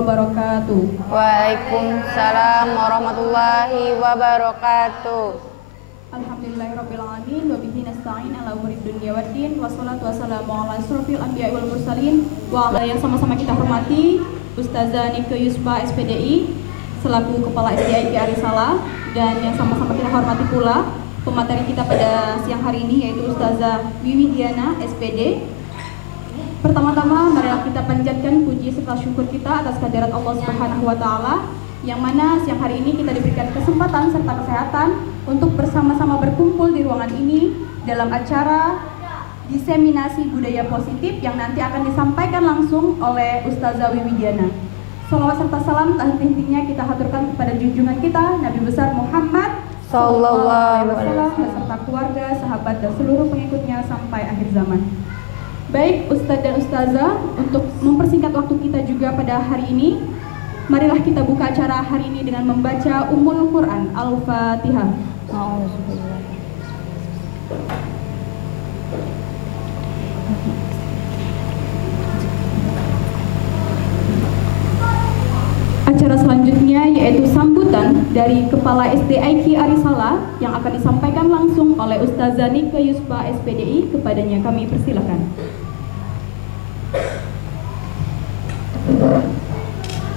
wabarakatuh. Waalaikumsalam warahmatullahi wabarakatuh. Alhamdulillahirabbil alamin wa bihi nasta'in ala umurid dunya waddin wassalatu wassalamu ala asrofil anbiya'i wal mursalin wa ala yang sama-sama kita hormati Ustazah Nike Yuspa SPDI selaku Kepala SDIK Arisalah, dan yang sama-sama kita hormati pula pemateri kita pada siang hari ini yaitu Ustazah Wiwi Diana SPD. Pertama-tama marilah kita panjatkan puji serta syukur kita atas kehadirat Allah Subhanahu wa taala yang mana siang hari ini kita diberikan kesempatan serta kesehatan untuk bersama-sama berkumpul di ruangan ini dalam acara diseminasi budaya positif yang nanti akan disampaikan langsung oleh Ustazah Wiwi Diana. Salawat serta salam tak henti-hentinya kita haturkan kepada junjungan kita Nabi besar Muhammad sallallahu alaihi wasallam beserta keluarga, sahabat dan seluruh pengikutnya sampai akhir zaman. Baik Ustadz dan Ustazah, untuk mempersingkat waktu kita juga pada hari ini, marilah kita buka acara hari ini dengan membaca Ummul Quran Al-Fatihah. Acara selanjutnya yaitu sambutan dari Kepala SDIK Arisalah yang akan disampaikan langsung oleh Ustazah Nike Yuspa SPDI. Kepadanya kami persilakan.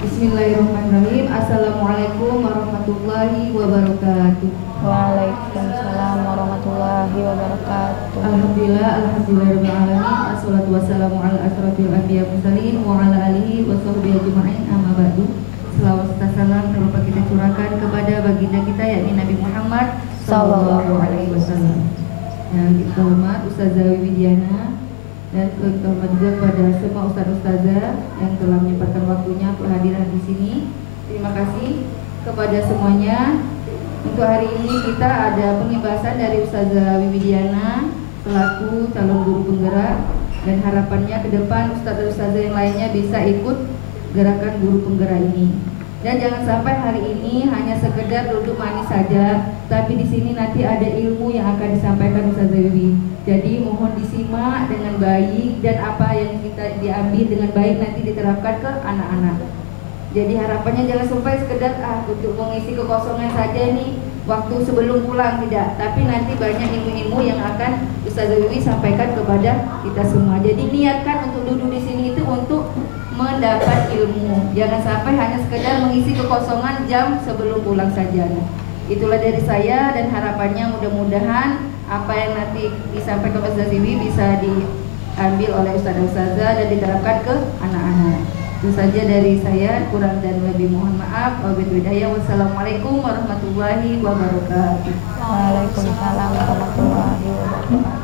Bismillahirrahmanirrahim. Assalamualaikum warahmatullahi wabarakatuh. Waalaikumsalam warahmatullahi wabarakatuh. Alhamdulillahirabbil alamin. Assalatu wassalamu ala asrofil anbiya'i mursalin wa ala alihi wa sahbihi ajma'in. Amma ba'du. Selawat serta salam terlupa kita curahkan kepada baginda kita yakni Nabi Muhammad sallallahu alaihi wasallam. Yang kita hormat Ustazah Wiwi Diana dan kita hormat juga kepada semua ustaz-ustazah yang telah menyempatkan waktunya untuk hadir di sini. Terima kasih kepada semuanya. Untuk hari ini kita ada pengibasan dari Ustazah Wiwi Diana selaku calon guru penggerak, dan harapannya ke depan ustaz-ustazah yang lainnya bisa ikut gerakan guru penggerak ini. Dan jangan sampai hari ini hanya sekedar duduk manis saja, tapi di sini nanti ada ilmu yang akan disampaikan Ustazah Wiwi. Jadi mohon disimak dengan baik dan apa yang kita diambil dengan baik nanti diterapkan ke anak-anak. Jadi harapannya jangan sampai sekedar untuk mengisi kekosongan saja nih waktu sebelum pulang, tidak, tapi nanti banyak ilmu-ilmu yang akan Ustazah Wiwi sampaikan kepada kita semua. Jadi niatkan untuk duduk di sini itu untuk mendapat ilmu. Jangan sampai hanya sekedar mengisi kekosongan jam sebelum pulang saja. Itulah dari saya, dan harapannya mudah-mudahan apa yang nanti disampaikan Ustazah Wiwi bisa diambil oleh ustazah-ustazah dan diterapkan ke anak-anak. Itu saja dari saya, kurang dan lebih mohon maaf. Wassalamualaikum warahmatullahi wabarakatuh. Waalaikumsalam warahmatullahi wabarakatuh.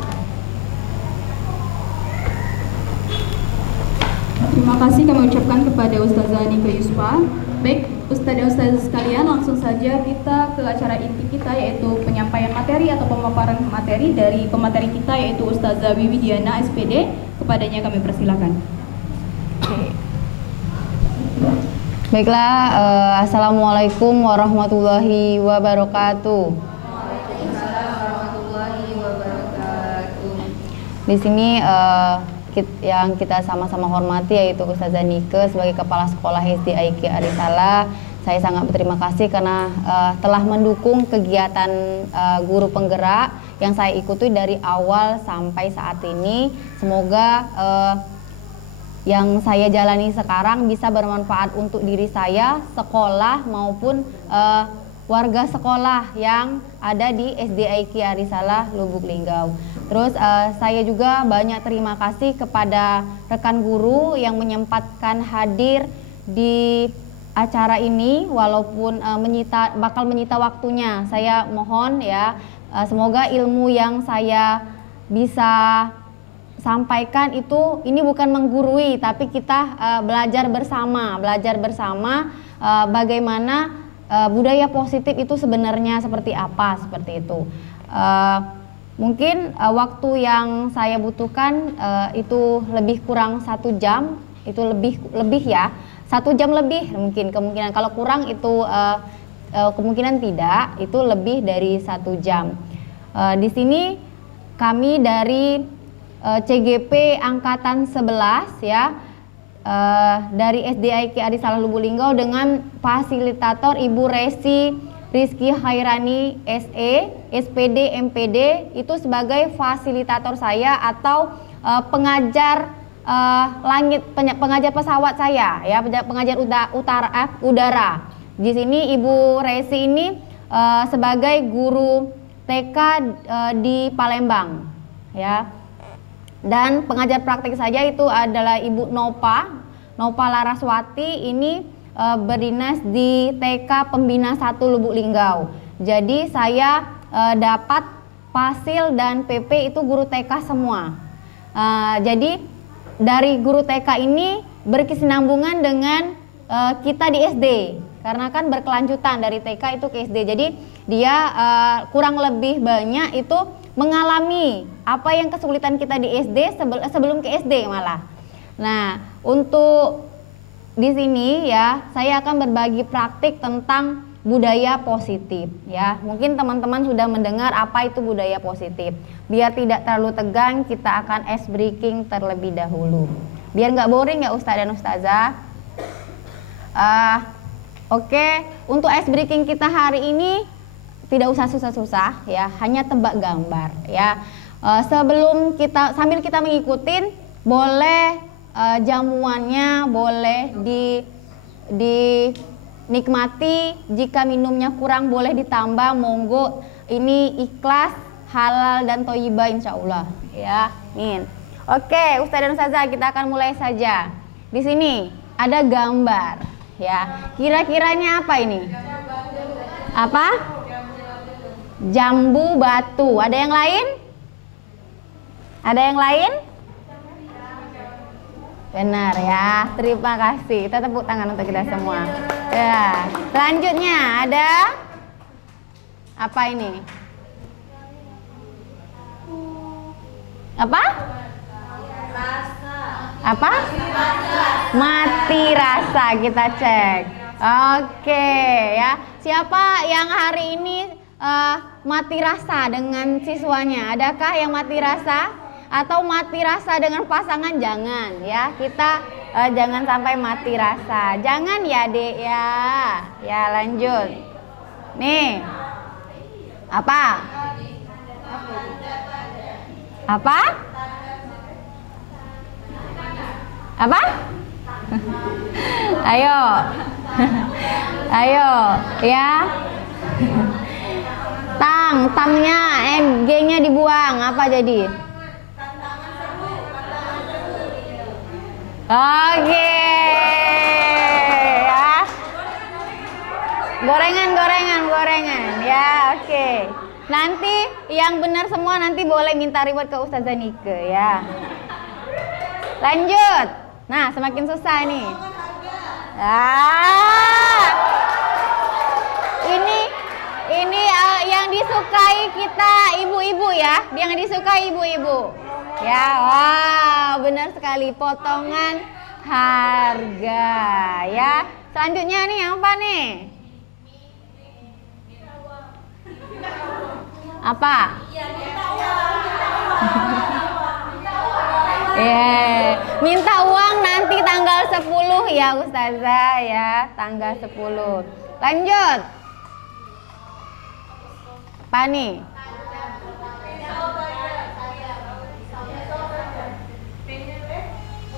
Terima kasih kami ucapkan kepada Ustazah Nike Yuspa. Baik, Ustaz dan Ustazah sekalian, langsung saja kita ke acara inti kita yaitu penyampaian materi atau pemaparan materi dari pemateri kita yaitu Ustazah Wiwi Diana SPD. Kepadanya kami persilakan. Baiklah, assalamualaikum warahmatullahi wabarakatuh. Waalaikumsalam warahmatullahi wabarakatuh. Di sini yang kita sama-sama hormati yaitu Ustazah Nike sebagai Kepala Sekolah SDIK Arisalah. Saya sangat berterima kasih karena telah mendukung kegiatan guru penggerak yang saya ikuti dari awal sampai saat ini. Semoga yang saya jalani sekarang bisa bermanfaat untuk diri saya, sekolah maupun warga sekolah yang ada di SDIK Arisalah Lubuk Linggau. Terus saya juga banyak terima kasih kepada rekan guru yang menyempatkan hadir di acara ini walaupun bakal menyita waktunya. Saya mohon ya, semoga ilmu yang saya bisa sampaikan ini bukan menggurui, tapi kita belajar bersama bagaimana budaya positif itu sebenarnya seperti apa, seperti itu. Mungkin waktu yang saya butuhkan itu lebih kurang 1 jam, itu lebih ya, 1 jam lebih mungkin, kemungkinan kalau kurang itu kemungkinan tidak, itu lebih dari 1 jam. Di sini kami dari CGP Angkatan 11 ya, dari SDIK Arisalah Lubuk Linggau dengan fasilitator Ibu Resi Rizky Hairani SE, SPD, MPD, itu sebagai fasilitator saya atau pengajar pengajar pesawat saya, ya, pengajar udara. Di sini Ibu Resi ini sebagai guru TK di Palembang, ya. Dan pengajar praktik saja itu adalah Ibu Nopa Laraswati, ini berdinas di TK Pembina 1 Lubuk Linggau. Jadi saya dapat Fasil dan PP itu guru TK semua. Jadi dari guru TK ini berkesinambungan dengan kita di SD, karena kan berkelanjutan dari TK itu ke SD. Jadi dia kurang lebih banyak itu mengalami apa yang kesulitan kita di SD sebelum ke SD malah. Nah, untuk di sini ya saya akan berbagi praktik tentang budaya positif, ya. Mungkin teman-teman sudah mendengar apa itu budaya positif. Biar tidak terlalu tegang, kita akan ice breaking terlebih dahulu. Biar nggak boring ya Ustadz dan Ustazah. Oke, untuk ice breaking kita hari ini tidak usah susah-susah, ya, hanya tebak gambar, ya. Sambil kita mengikutin, boleh jamuannya boleh dinikmati. Jika minumnya kurang boleh ditambah, monggo. Ini ikhlas, halal dan thayyibah insyaallah, ya. Amin. Oke, Ustadz dan Ustazah, kita akan mulai saja. Di sini ada gambar, ya. Kira-kiranya apa ini? Apa? Jambu batu. Ada yang lain? Ada yang lain? Benar ya. Terima kasih. Kita tepuk tangan untuk kita semua. Ya. Selanjutnya ada apa ini? Apa? Apa? Mati rasa. Kita cek. Oke, ya. Siapa yang hari ini mati rasa dengan siswanya? Adakah yang mati rasa? Atau mati rasa dengan pasangan? Jangan, ya. Kita jangan sampai mati rasa. Jangan ya, Dek, ya. Ya, lanjut. Nih. Apa? Apa? Apa? Ayo. Ayo, ya. Tangnya G-nya dibuang, apa jadi? Oke, ya. Gorengan, ya, oke. Nanti yang benar semua nanti boleh minta reward ke Ustazah Nike, ya. Lanjut. Nah, semakin susah nih. Ini yang disukai kita ibu-ibu, ya. Yang disukai ibu-ibu. Ya, wow, benar sekali, potongan harga, ya. Selanjutnya nih apa nih? Apa? Minta uang nanti tanggal 10 ya Ustazah, ya, tanggal 10. Lanjut. Apa nih?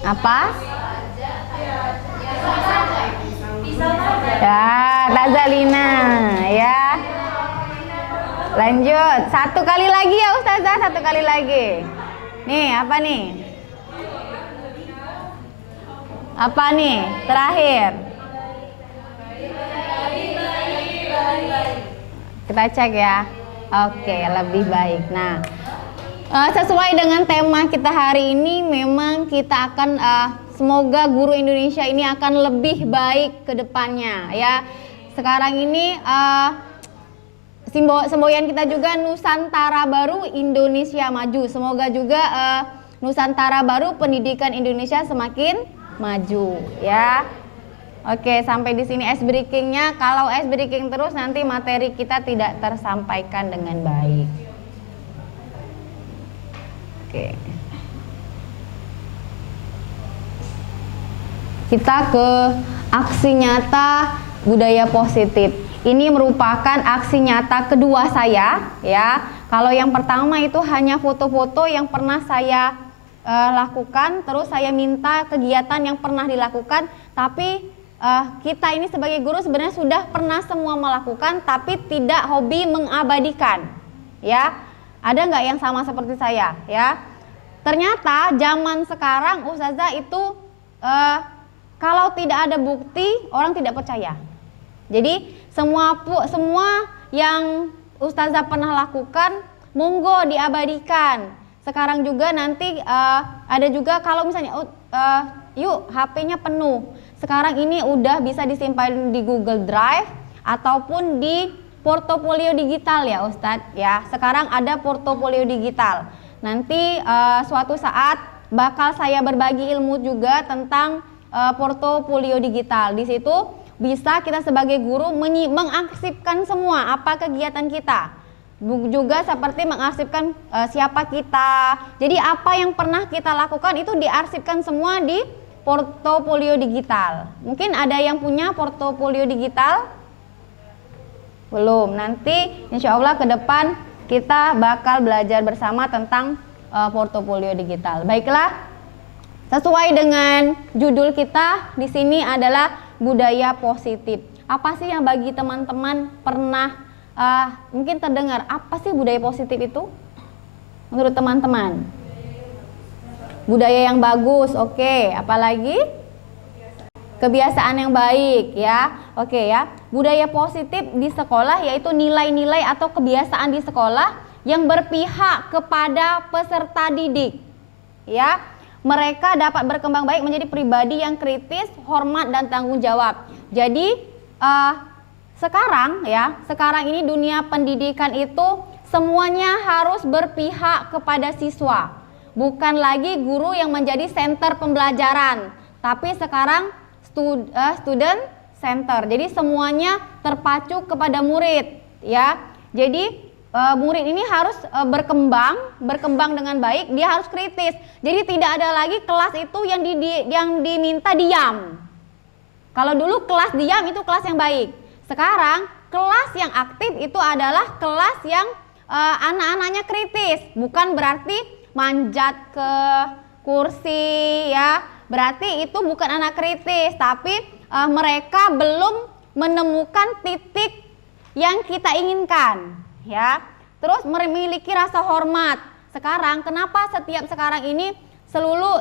Apa? Ya, Tazalina, ya. Lanjut, satu kali lagi ya Ustazah, satu kali lagi. Nih, apa nih? Apa nih? Terakhir. Kita cek ya. Oke, lebih baik. Nah, sesuai dengan tema kita hari ini, memang kita akan semoga guru Indonesia ini akan lebih baik ke depannya, ya. Sekarang ini semboyan kita juga Nusantara Baru Indonesia Maju. Semoga juga Nusantara Baru pendidikan Indonesia semakin maju, ya. Oke, sampai di sini ice breakingnya. Kalau ice breaking terus nanti materi kita tidak tersampaikan dengan baik. Oke. kita ke aksi nyata budaya positif. Ini merupakan aksi nyata kedua saya ya. Kalau yang pertama itu hanya foto-foto yang pernah saya lakukan, terus saya minta kegiatan yang pernah dilakukan, tapi kita ini sebagai guru sebenarnya sudah pernah semua melakukan, tapi tidak hobi mengabadikan ya. Ada nggak yang sama seperti saya ya? Ternyata zaman sekarang Ustazah itu kalau tidak ada bukti orang tidak percaya. Jadi semua yang Ustazah pernah lakukan monggo diabadikan. Sekarang juga nanti ada juga kalau misalnya yuk HP-nya penuh. Sekarang ini udah bisa disimpan di Google Drive ataupun di portofolio digital ya Ustadz ya. Sekarang ada portofolio digital. Nanti suatu saat bakal saya berbagi ilmu juga tentang portofolio digital. Di situ bisa kita sebagai guru mengarsipkan semua apa kegiatan kita. Juga seperti mengarsipkan siapa kita. Jadi apa yang pernah kita lakukan itu diarsipkan semua di portofolio digital. Mungkin ada yang punya portofolio digital? Belum. Nanti insya Allah ke depan kita bakal belajar bersama tentang portofolio digital. Baiklah, sesuai dengan judul kita di sini adalah budaya positif. Apa sih yang bagi teman-teman pernah mungkin terdengar? Apa sih budaya positif itu? Menurut teman-teman? Budaya yang bagus, oke. Apalagi? Kebiasaan yang baik ya. Oke ya. Budaya positif di sekolah yaitu nilai-nilai atau kebiasaan di sekolah yang berpihak kepada peserta didik. Ya. Mereka dapat berkembang baik menjadi pribadi yang kritis, hormat dan tanggung jawab. Jadi sekarang ini dunia pendidikan itu semuanya harus berpihak kepada siswa. Bukan lagi guru yang menjadi center pembelajaran, tapi sekarang student center. Jadi semuanya terpacu kepada murid ya. Jadi murid ini harus berkembang dengan baik, dia harus kritis. Jadi tidak ada lagi kelas itu yang diminta diam. Kalau dulu kelas diam itu kelas yang baik. Sekarang kelas yang aktif itu adalah kelas yang anak-anaknya kritis. Bukan berarti manjat ke kursi ya. Berarti itu bukan anak kritis, tapi mereka belum menemukan titik yang kita inginkan ya. Terus memiliki rasa hormat. Sekarang kenapa sekarang ini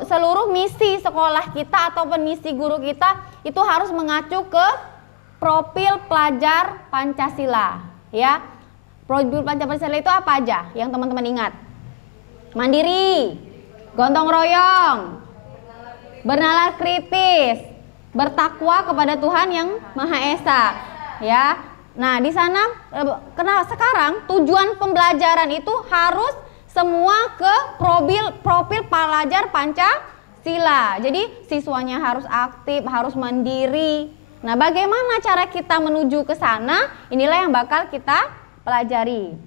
seluruh misi sekolah kita ataupun misi guru kita itu harus mengacu ke profil pelajar Pancasila ya. Profil Pancasila itu apa aja yang teman-teman ingat? Mandiri, gotong royong, bernalar kritis, bertakwa kepada Tuhan yang Maha Esa ya. Nah di sana sekarang tujuan pembelajaran itu harus semua ke profil pelajar Pancasila. Jadi siswanya harus aktif, harus mandiri. Nah bagaimana cara kita menuju ke sana? Inilah yang bakal kita pelajari.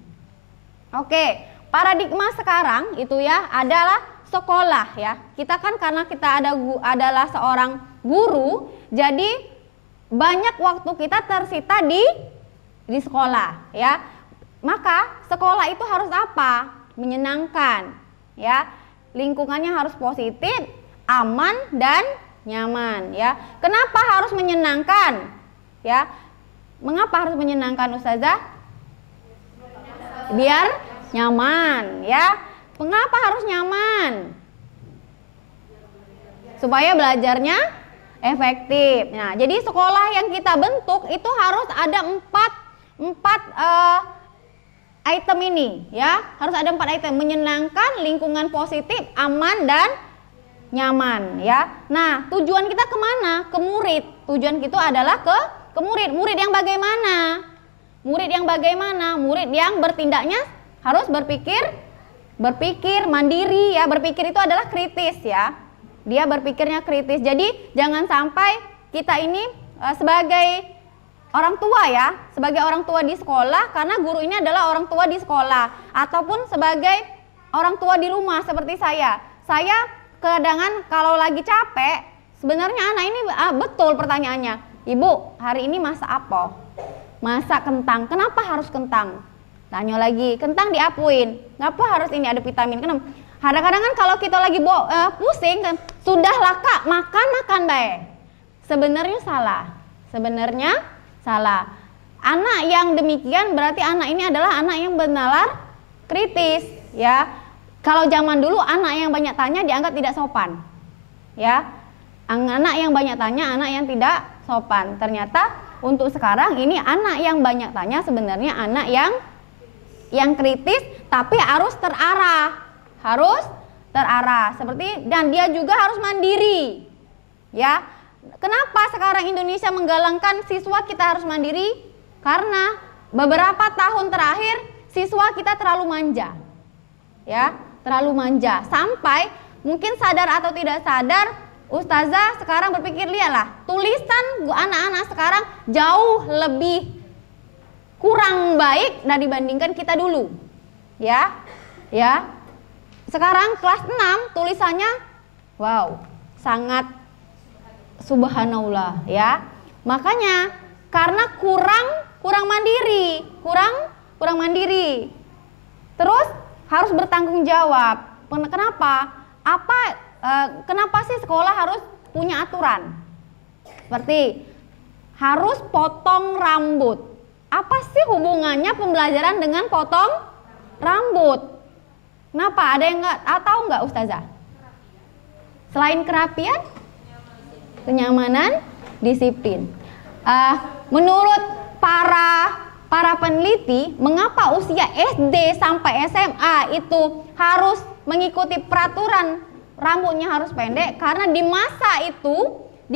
Oke. Paradigma sekarang itu ya adalah sekolah ya. Kita kan karena kita adalah seorang guru, jadi banyak waktu kita tersita di sekolah ya. Maka sekolah itu harus apa? Menyenangkan ya. Lingkungannya harus positif, aman dan nyaman ya. Kenapa harus menyenangkan? Ya. Mengapa harus menyenangkan Ustazah? Biar nyaman ya. Mengapa harus nyaman? Supaya belajarnya efektif. Nah, jadi sekolah yang kita bentuk itu harus ada empat item ini ya. Harus ada 4 item: menyenangkan, lingkungan positif, aman dan nyaman ya. Nah, tujuan kita kemana? Ke murid. Tujuan kita adalah ke murid. Murid yang bagaimana? Murid yang bagaimana? Murid yang bertindaknya harus berpikir mandiri ya. Berpikir itu adalah kritis ya. Dia berpikirnya kritis. Jadi jangan sampai kita ini sebagai orang tua ya, sebagai orang tua di sekolah, karena guru ini adalah orang tua di sekolah, ataupun sebagai orang tua di rumah seperti saya. Saya kadang kalau lagi capek, Sebenarnya anak ini betul pertanyaannya. Ibu, hari ini masak apa? Masak kentang. Kenapa harus kentang? Tanya lagi, kentang diapuin. Ngapa harus ini ada vitamin? Kenapa? Kadang-kadang kan kalau kita lagi pusing kan, sudahlah Kak, makan baik. Sebenarnya salah. Anak yang demikian berarti anak ini adalah anak yang bernalar kritis, ya. Kalau zaman dulu anak yang banyak tanya dianggap tidak sopan, ya. Anak yang banyak tanya, anak yang tidak sopan. Ternyata untuk sekarang ini anak yang banyak tanya sebenarnya anak yang kritis, tapi harus terarah. Seperti, dan dia juga harus mandiri, ya. Kenapa sekarang Indonesia menggalangkan siswa kita harus mandiri? Karena beberapa tahun terakhir siswa kita terlalu manja, ya, terlalu manja. Sampai mungkin sadar atau tidak sadar, Ustazah sekarang berpikir, lihatlah, tulisan anak-anak sekarang jauh lebih kurang baik dibandingkan kita dulu, ya. Sekarang kelas 6 tulisannya, wow, sangat subhanallah, ya. Makanya karena kurang mandiri, terus harus bertanggung jawab. Kenapa? Kenapa sih sekolah harus punya aturan? Seperti harus potong rambut. Apa sih hubungannya pembelajaran dengan potong rambut? Kenapa? Ada yang tahu nggak Ustazah? Selain kerapian, kenyamanan, disiplin. Menurut para peneliti, mengapa usia SD sampai SMA itu harus mengikuti peraturan rambutnya harus pendek? Karena di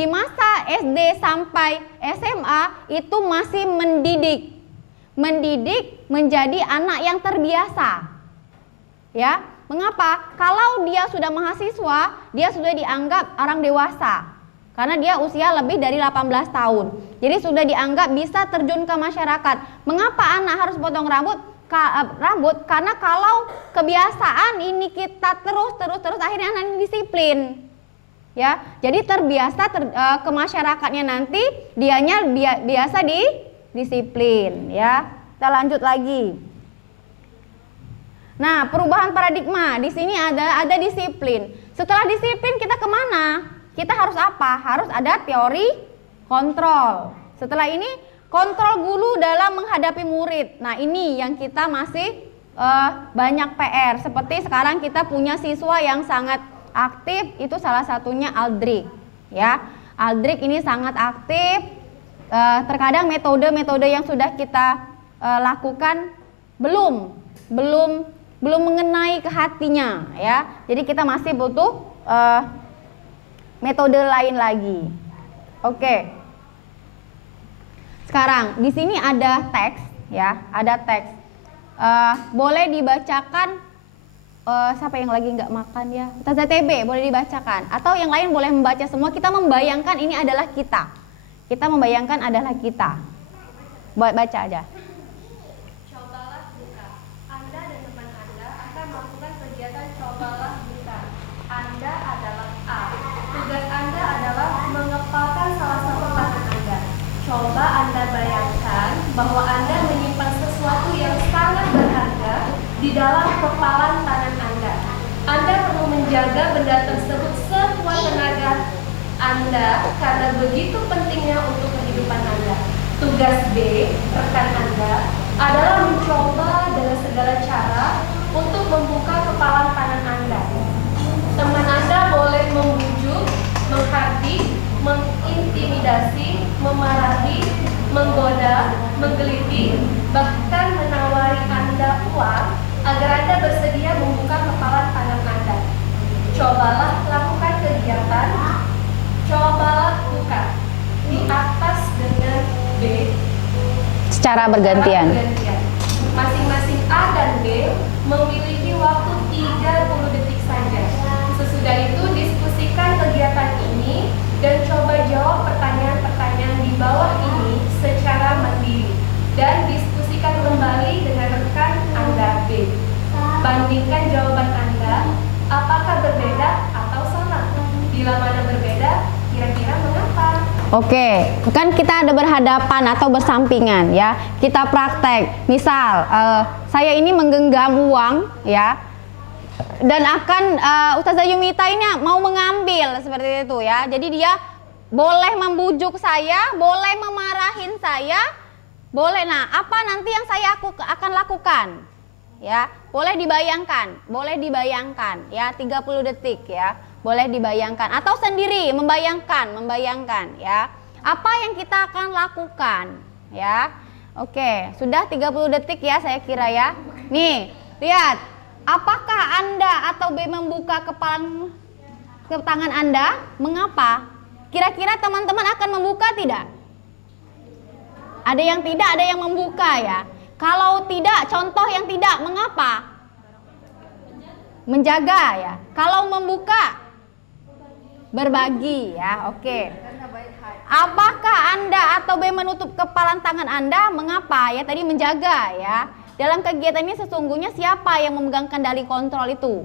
masa SD sampai SMA itu masih mendidik menjadi anak yang terbiasa. Ya, mengapa? Kalau dia sudah mahasiswa, dia sudah dianggap orang dewasa. Karena dia usia lebih dari 18 tahun. Jadi sudah dianggap bisa terjun ke masyarakat. Mengapa anak harus potong rambut? Karena kalau kebiasaan ini kita terus akhirnya anak ini disiplin. Ya, jadi terbiasa ke masyarakatnya nanti dianya biasa disiplin, ya. Kita lanjut lagi. Nah, perubahan paradigma di sini ada disiplin. Setelah disiplin kita kemana? Kita harus apa? Harus ada teori kontrol. Setelah ini kontrol guru dalam menghadapi murid. Nah, ini yang kita masih banyak PR. Seperti sekarang kita punya siswa yang sangat aktif, itu salah satunya Aldrik, ya. Aldrik ini sangat aktif. Terkadang metode-metode yang sudah kita lakukan belum mengenai ke hatinya, ya. Jadi kita masih butuh metode lain lagi. Oke. Sekarang di sini ada teks, ya, ada teks. Boleh dibacakan. Siapa yang lagi nggak makan ya? Ustazah TB boleh dibacakan. Atau yang lain boleh membaca semua. Kita membayangkan ini adalah kita. Kita membayangkan adalah kita. Baca aja. Cobalah buka. Anda dan teman Anda akan melakukan kegiatan cobalah buka. Anda adalah A. Tugas Anda adalah mengepalkan salah satu tangan Anda. Coba Anda bayangkan bahwa Anda menyimpan sesuatu yang sangat berharga di dalam kepalan tangan Anda. Anda perlu menjaga benda tersebut sekuat tenaga Anda karena begitu pentingnya untuk kehidupan Anda. Tugas B, rekan Anda, adalah mencoba dengan segala cara untuk membuka kepalan tangan Anda. Teman Anda boleh membujuk, menghardik, mengintimidasi, memarahi, menggoda, menggelitik, bahkan menawari Anda uang agar Anda bersedia membuka kepalan tangan Anda. Cobalah lakukan kegiatan, cobalah buka di atas dengan B Secara bergantian. Masing-masing A dan B memiliki waktu 30 detik saja. Sesudah itu diskusikan kegiatan ini dan coba jawab pertanyaan-pertanyaan di bawah ini secara mandiri dan diskusikan kembali dengan rekan Anda B. Bandingkan jawaban Anda, apakah berbeda atau sama. Bila mana berbeda, Oke, kan kita ada berhadapan atau bersampingan ya. Kita praktek. Misal, saya ini menggenggam uang ya, dan akan Ustazah Yumita ini mau mengambil seperti itu ya. Jadi dia boleh membujuk saya, boleh memarahin saya, boleh. Nah, apa nanti yang saya akan lakukan? Ya, boleh dibayangkan ya, 30 detik ya. Boleh dibayangkan atau sendiri membayangkan ya. Apa yang kita akan lakukan ya. Oke, sudah 30 detik ya saya kira ya. Nih, lihat. Apakah Anda atau B membuka ke tangan Anda? Mengapa? Kira-kira teman-teman akan membuka tidak? Ada yang tidak, ada yang membuka ya. Kalau tidak, contoh yang tidak, mengapa? Menjaga ya. Kalau membuka, berbagi ya. Oke. Apakah Anda atau B menutup kepalan tangan Anda? Mengapa? Ya tadi menjaga ya. Dalam kegiatan ini sesungguhnya siapa yang memegang kendali kontrol itu?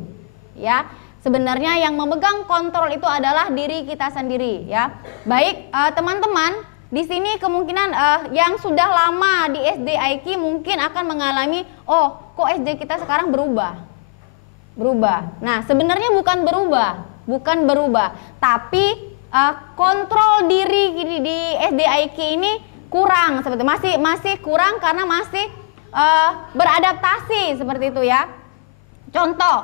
Ya. Sebenarnya yang memegang kontrol itu adalah diri kita sendiri ya. Baik, teman-teman, di sini kemungkinan yang sudah lama di SD Aiki mungkin akan mengalami, oh, kok SD kita sekarang berubah. Nah, sebenarnya bukan berubah, tapi kontrol diri di SD Aiki ini kurang, seperti masih kurang karena masih beradaptasi seperti itu ya. Contoh,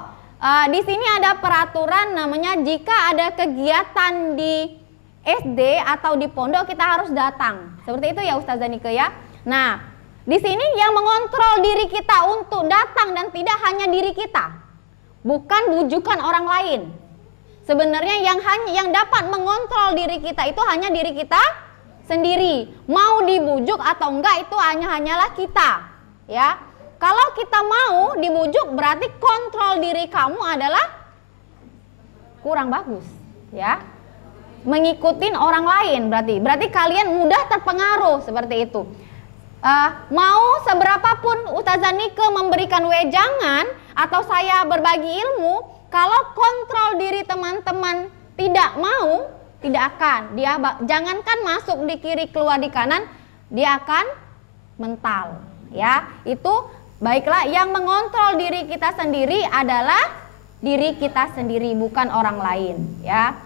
di sini ada peraturan namanya jika ada kegiatan di SD atau di pondok kita harus datang. Seperti itu ya Ustazah Nike ya. Nah, di sini yang mengontrol diri kita untuk datang dan tidak hanya diri kita. Bukan bujukan orang lain. Sebenarnya yang dapat mengontrol diri kita itu hanya diri kita sendiri. Mau dibujuk atau enggak itu hanyalah kita, ya. Kalau kita mau dibujuk berarti kontrol diri kamu adalah kurang bagus, ya. Mengikutin orang lain berarti kalian mudah terpengaruh seperti itu. Mau seberapapun Ustazah Nike memberikan wejangan atau saya berbagi ilmu, kalau kontrol diri teman-teman tidak mau, tidak akan. Jangankan masuk di kiri keluar di kanan, dia akan mental. Ya, itu baiklah. Yang mengontrol diri kita sendiri adalah diri kita sendiri, bukan orang lain. Ya,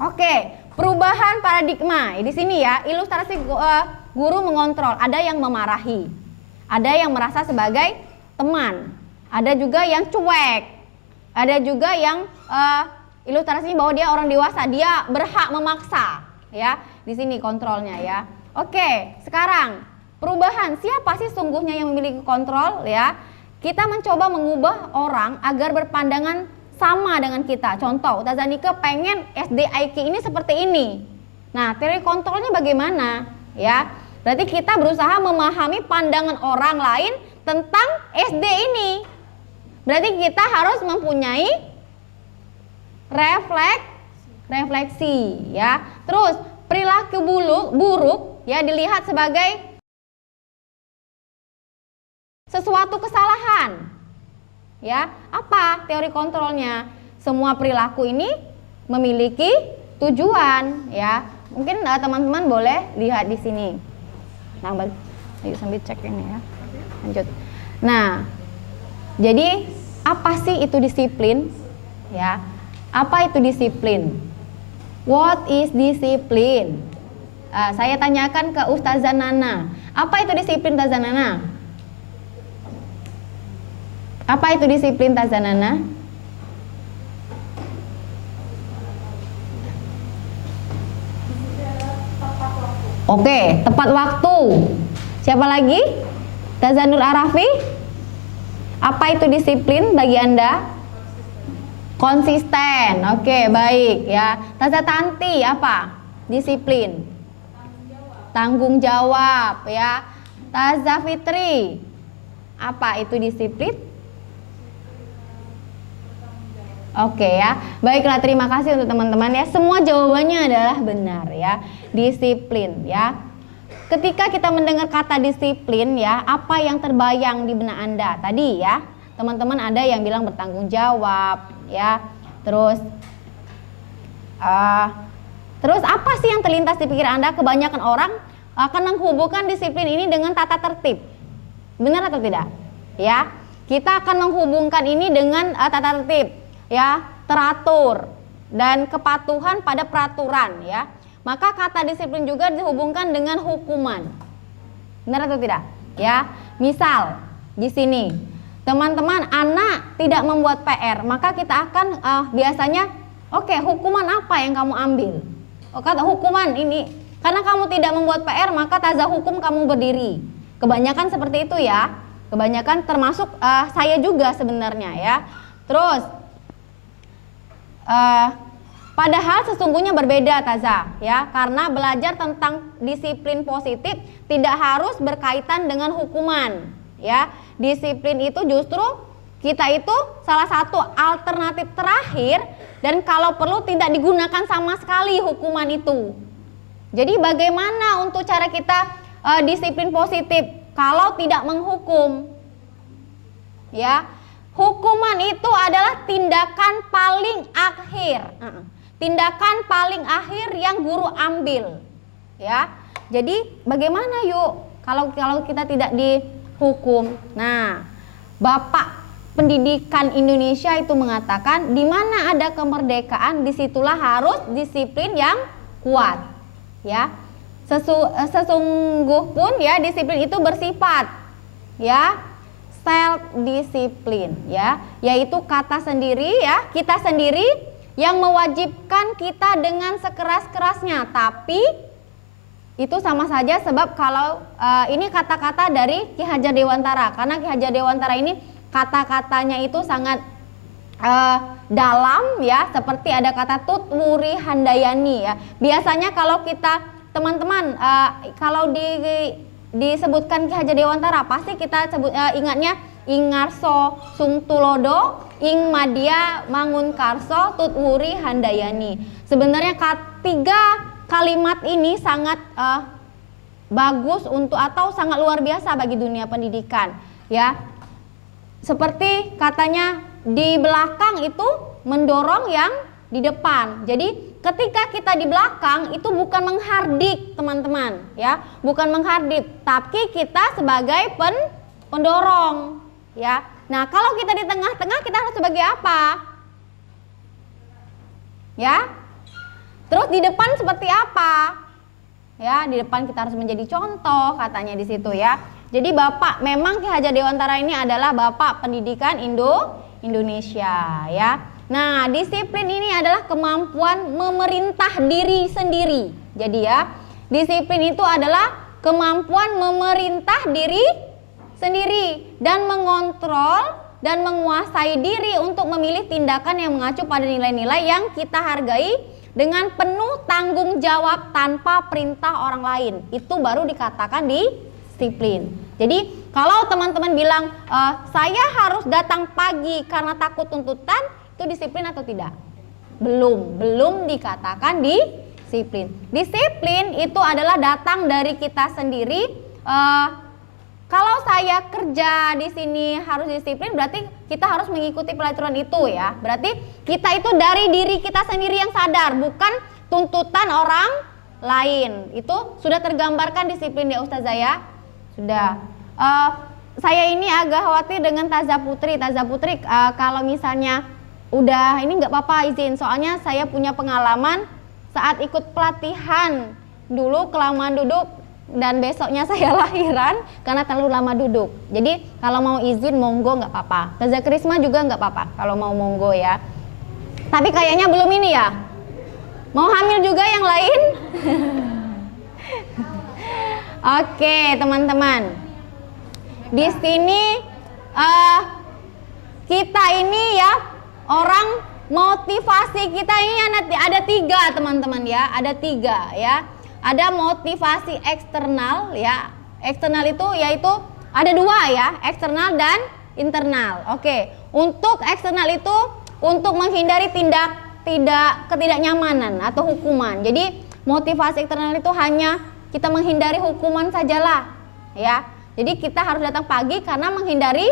oke. Perubahan paradigma di sini ya. Ilustrasi guru mengontrol. Ada yang memarahi, ada yang merasa sebagai teman, ada juga yang cuek, ada juga yang ilustrasinya bahwa dia orang dewasa, dia berhak memaksa. Ya, di sini kontrolnya ya. Oke, sekarang perubahan, siapa sih sungguhnya yang memiliki kontrol ya? Kita mencoba mengubah orang agar berpandangan sama dengan kita. Contoh, Ustazah Nike pengen SD Aiki ini seperti ini. Nah, teori kontrolnya bagaimana? Ya, berarti kita berusaha memahami pandangan orang lain tentang SD ini. Berarti kita harus mempunyai refleksi ya. Terus perilaku buruk ya dilihat sebagai sesuatu kesalahan. Ya, apa teori kontrolnya? Semua perilaku ini memiliki tujuan ya. Mungkin teman-teman boleh lihat di sini. Nah, ayo sambil cek ini ya. Lanjut. Nah, jadi apa sih itu disiplin? Ya. Apa itu disiplin? What is disiplin? Saya tanyakan ke Ustazah Nana. Apa itu disiplin, Ustazah Nana? Apa itu disiplin, Ustazah Nana? Oke, tepat waktu. Siapa lagi? Ustazah Nur Arafi? Apa itu disiplin bagi Anda? Konsisten. Oke, baik ya. Ustazah Tanti, apa? Disiplin. Tanggung jawab ya. Ustazah Fitri, apa itu disiplin? Oke ya, baiklah, terima kasih untuk teman-teman ya. Semua jawabannya adalah benar ya. Disiplin ya. Ketika kita mendengar kata disiplin ya, apa yang terbayang di benak Anda tadi ya? Teman-teman ada yang bilang bertanggung jawab ya. Terus Terus apa sih yang terlintas di pikiran Anda? Kebanyakan orang akan menghubungkan disiplin ini dengan tata tertib. Benar atau tidak? Ya, kita akan menghubungkan ini dengan tata tertib, ya, teratur dan kepatuhan pada peraturan, ya. Maka kata disiplin juga dihubungkan dengan hukuman. Benar atau tidak? Ya, misal di sini teman-teman anak tidak membuat PR, maka kita akan biasanya oke, hukuman apa yang kamu ambil? Oh, kata hukuman ini karena kamu tidak membuat PR maka taza hukum kamu berdiri. Kebanyakan seperti itu ya. Kebanyakan termasuk saya juga sebenarnya ya. Terus padahal sesungguhnya berbeda taza ya, karena belajar tentang disiplin positif tidak harus berkaitan dengan hukuman ya. Disiplin itu justru kita itu salah satu alternatif terakhir dan kalau perlu tidak digunakan sama sekali hukuman itu. Jadi bagaimana untuk cara kita disiplin positif kalau tidak menghukum? Ya, hukuman itu adalah tindakan paling akhir. Tindakan paling akhir yang guru ambil. Ya. Jadi bagaimana yuk kalau kita tidak dihukum? Nah, Bapak Pendidikan Indonesia itu mengatakan di mana ada kemerdekaan disitulah harus disiplin yang kuat. Ya, sesungguh pun ya disiplin itu bersifat ya self disiplin ya, yaitu kata sendiri ya, kita sendiri yang mewajibkan kita dengan sekeras-kerasnya. Tapi itu sama saja sebab kalau ini kata-kata dari Ki Hajar Dewantara, karena Ki Hajar Dewantara ini kata-katanya itu sangat dalam ya, seperti ada kata Tut Wuri Handayani ya. Biasanya kalau kita teman-teman kalau disebutkan Ki Hajar Dewantara pasti kita ingatnya Ingarso Sungtulodo Ing Madya Mangunkarso Tut Wuri Handayani. Sebenarnya tiga kalimat ini sangat bagus untuk atau sangat luar biasa bagi dunia pendidikan ya. Seperti katanya di belakang itu mendorong yang di depan. Jadi ketika kita di belakang itu bukan menghardik teman-teman ya, bukan menghardik, tapi kita sebagai pendorong ya. Nah, kalau kita di tengah-tengah kita harus sebagai apa? Ya. Terus di depan seperti apa? Ya, di depan kita harus menjadi contoh katanya di situ ya. Jadi Bapak memang Ki Hajar Dewantara ini adalah Bapak Pendidikan Indonesia ya. Nah, disiplin ini adalah kemampuan memerintah diri sendiri. Jadi ya, disiplin itu adalah kemampuan memerintah diri sendiri dan mengontrol dan menguasai diri untuk memilih tindakan yang mengacu pada nilai-nilai yang kita hargai dengan penuh tanggung jawab tanpa perintah orang lain. Itu baru dikatakan disiplin. Jadi kalau teman-teman bilang saya harus datang pagi karena takut tuntutan, itu disiplin atau tidak? Belum dikatakan disiplin. Disiplin itu adalah datang dari kita sendiri. Kalau saya kerja di sini harus disiplin, berarti kita harus mengikuti peraturan itu ya. Berarti kita itu dari diri kita sendiri yang sadar, bukan tuntutan orang lain. Itu sudah tergambarkan disiplin ya Ustazah ya. Sudah. Saya ini agak khawatir dengan Taza Putri. Taza Putri kalau misalnya udah ini nggak apa-apa izin. Soalnya saya punya pengalaman saat ikut pelatihan dulu kelamaan duduk dan besoknya saya lahiran karena terlalu lama duduk. Jadi kalau mau izin monggo nggak apa-apa. Taza Krisma juga nggak apa-apa kalau mau monggo ya. Tapi kayaknya belum ini ya. Mau hamil juga yang lain? Oke teman-teman, di sini kita ini ya orang motivasi kita ini ada tiga teman-teman ya, ada tiga ya. Ada motivasi eksternal ya, eksternal itu yaitu ada dua ya, eksternal dan internal. Oke, untuk eksternal itu untuk menghindari ketidaknyamanan atau hukuman. Jadi motivasi eksternal itu hanya kita menghindari hukuman sajalah ya. Jadi kita harus datang pagi karena menghindari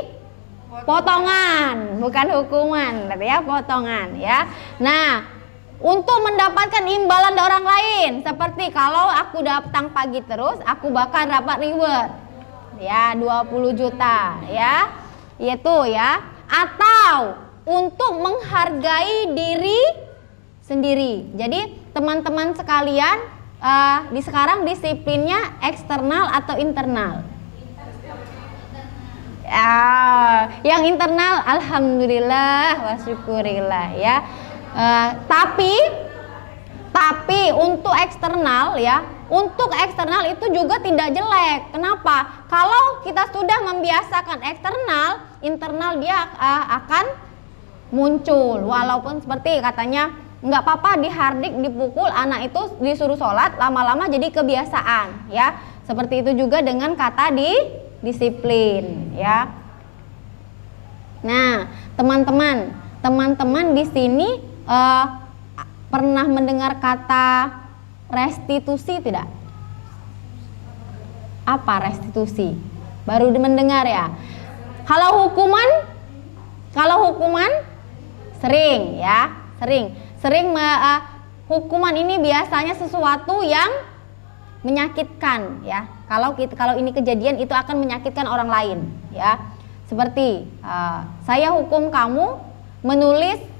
potongan, bukan hukuman, berarti ya potongan ya. Nah, untuk mendapatkan imbalan dari orang lain. Seperti kalau aku datang pagi terus, aku bakal dapat reward. Ya, 20 juta ya. Itu ya. Atau untuk menghargai diri sendiri. Jadi teman-teman sekalian, di sekarang disiplinnya eksternal atau internal? Yang internal alhamdulillah wa syukurillah ya. Tapi untuk eksternal ya, untuk eksternal itu juga tidak jelek. Kenapa? Kalau kita sudah membiasakan eksternal, internal dia akan muncul. Walaupun seperti katanya nggak apa-apa dihardik, dipukul, anak itu disuruh sholat, lama-lama jadi kebiasaan ya. Seperti itu juga dengan kata disiplin ya. Nah, teman-teman di sini pernah mendengar kata restitusi tidak? Apa restitusi? Baru mendengar ya. Kalau hukuman sering ya, sering hukuman ini biasanya sesuatu yang menyakitkan ya. Kalau ini kejadian itu akan menyakitkan orang lain ya. Seperti saya hukum kamu menulis.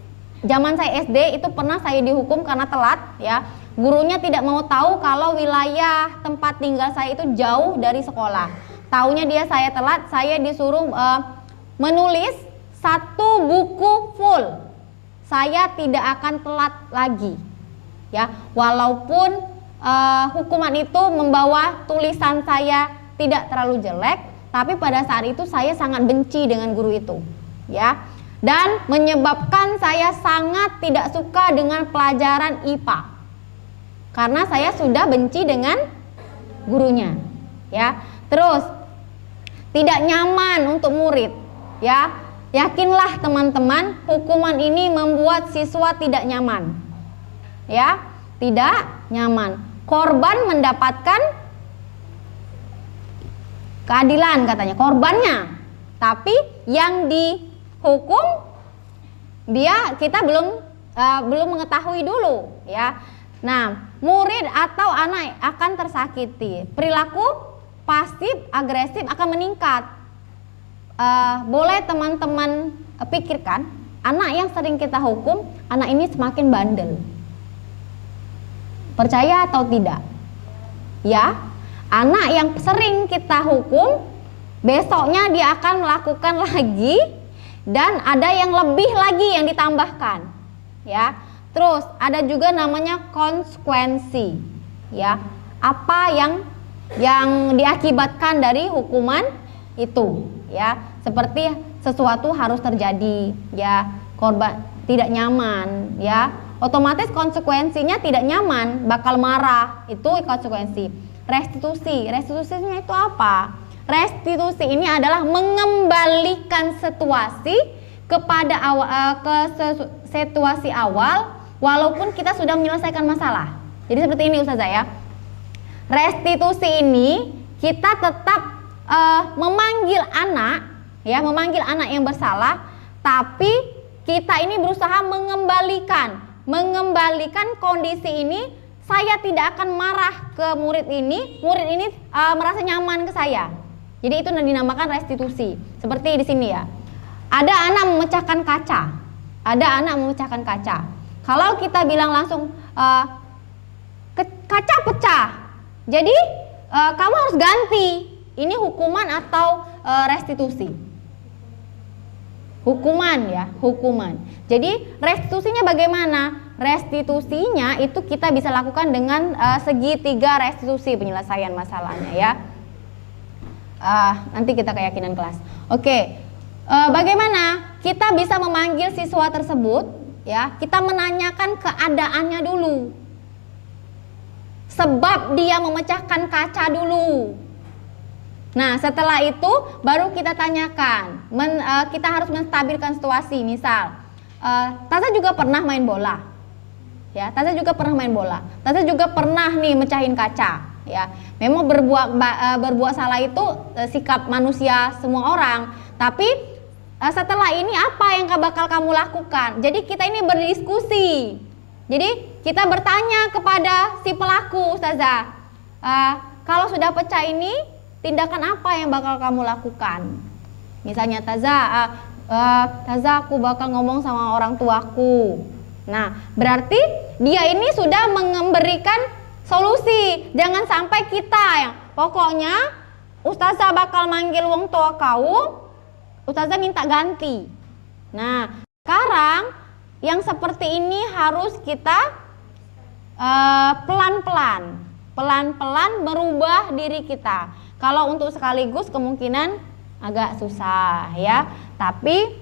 Zaman saya SD itu pernah saya dihukum karena telat ya. Gurunya tidak mau tahu kalau wilayah tempat tinggal saya itu jauh dari sekolah. Taunya dia saya telat, saya disuruh menulis 1 buku full. Saya tidak akan telat lagi ya. Walaupun hukuman itu membawa tulisan saya tidak terlalu jelek, tapi pada saat itu saya sangat benci dengan guru itu ya. Dan menyebabkan saya sangat tidak suka dengan pelajaran IPA. Karena saya sudah benci dengan gurunya ya. Terus tidak nyaman untuk murid ya. Yakinlah teman-teman, hukuman ini membuat siswa tidak nyaman. Ya, tidak nyaman. Korban mendapatkan keadilan katanya, korbannya. Tapi yang dihukum kita belum mengetahui dulu ya. Nah, murid atau anak akan tersakiti. Perilaku pasif agresif akan meningkat. Boleh teman-teman pikirkan, anak yang sering kita hukum, anak ini semakin bandel. Percaya atau tidak? Ya, anak yang sering kita hukum, besoknya dia akan melakukan lagi, dan ada yang lebih lagi yang ditambahkan. Ya, terus ada juga namanya konsekuensi. Ya, apa yang diakibatkan dari hukuman itu ya, seperti sesuatu harus terjadi ya, korban tidak nyaman ya, otomatis konsekuensinya tidak nyaman, bakal marah, itu konsekuensi. Restitusinya itu apa? Restitusi ini adalah mengembalikan situasi kepada situasi awal walaupun kita sudah menyelesaikan masalah. Jadi seperti ini Ustazah ya. Restitusi ini kita tetap memanggil anak yang bersalah, tapi kita ini berusaha mengembalikan kondisi ini. Saya tidak akan marah ke murid ini merasa nyaman ke saya. Jadi itu dinamakan restitusi. Seperti di sini ya, ada anak memecahkan kaca. Kalau kita bilang langsung kaca pecah, jadi kamu harus ganti. Ini hukuman atau restitusi? Hukuman ya, hukuman. Jadi restitusinya bagaimana? Restitusinya itu kita bisa lakukan dengan segitiga restitusi penyelesaian masalahnya ya. Nanti kita keyakinan kelas. Oke, bagaimana kita bisa memanggil siswa tersebut ya? Kita menanyakan keadaannya dulu. Sebab dia memecahkan kaca dulu. Nah, setelah itu baru kita tanyakan. Kita harus menstabilkan situasi. Misal, Tata juga pernah main bola. Ya, Tata juga pernah main bola. Tata juga pernah nih mecahin kaca. Ya, memang berbuat salah itu sikap manusia semua orang. Tapi setelah ini apa yang bakal kamu lakukan? Jadi kita ini berdiskusi. Jadi kita bertanya kepada si pelaku, Ustazah, kalau sudah pecah ini tindakan apa yang bakal kamu lakukan? Misalnya Taza, aku bakal ngomong sama orang tuaku. Nah, berarti dia ini sudah memberikan solusi. Jangan sampai kita yang pokoknya Ustazah bakal manggil wong tua kau, Ustazah minta ganti. Nah, sekarang yang seperti ini harus kita pelan-pelan merubah diri kita. Kalau untuk sekaligus kemungkinan agak susah ya, tapi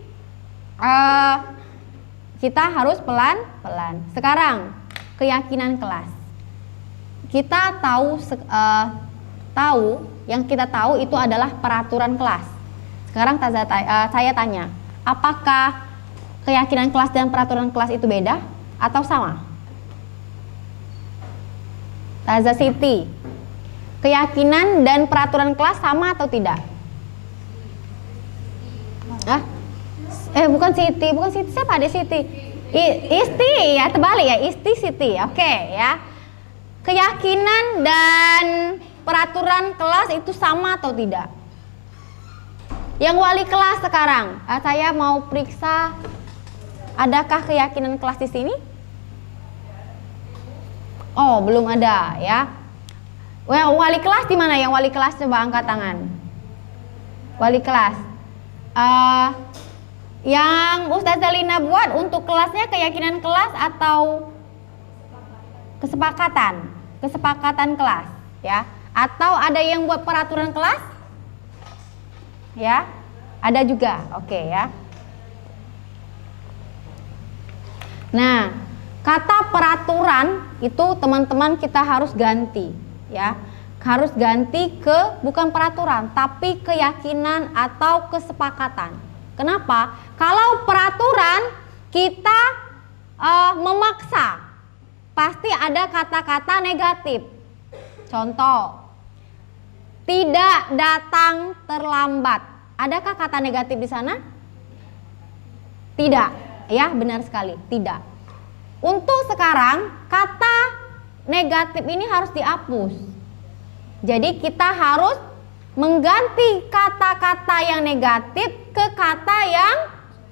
kita harus pelan-pelan. Sekarang keyakinan kelas. Kita yang kita tahu itu adalah peraturan kelas. Sekarang saya tanya, apakah keyakinan kelas dan peraturan kelas itu beda atau sama? Taza Siti, keyakinan dan peraturan kelas sama atau tidak? Bukan Siti, siapa ada Siti? Isti ya, terbalik ya, Isti Siti. Oke ya. Keyakinan dan peraturan kelas itu sama atau tidak? Yang wali kelas sekarang, saya mau periksa, adakah keyakinan kelas di sini? Oh, belum ada ya. Wali kelas di mana? Yang wali kelas coba angkat tangan. Wali kelas. Yang Ustazah Lina buat untuk kelasnya keyakinan kelas atau kesepakatan? Kesepakatan kelas ya. Atau ada yang buat peraturan kelas? Ya, ada juga. Oke ya. Nah, kata peraturan itu teman-teman kita harus ganti ya. Harus ganti ke bukan peraturan tapi keyakinan atau kesepakatan. Kenapa? Kalau peraturan kita memaksa, pasti ada kata-kata negatif. Contoh, tidak datang terlambat. Adakah kata negatif di sana? Tidak. Ya, benar sekali, tidak. Untuk sekarang, kata negatif ini harus dihapus. Jadi kita harus mengganti kata-kata yang negatif ke kata yang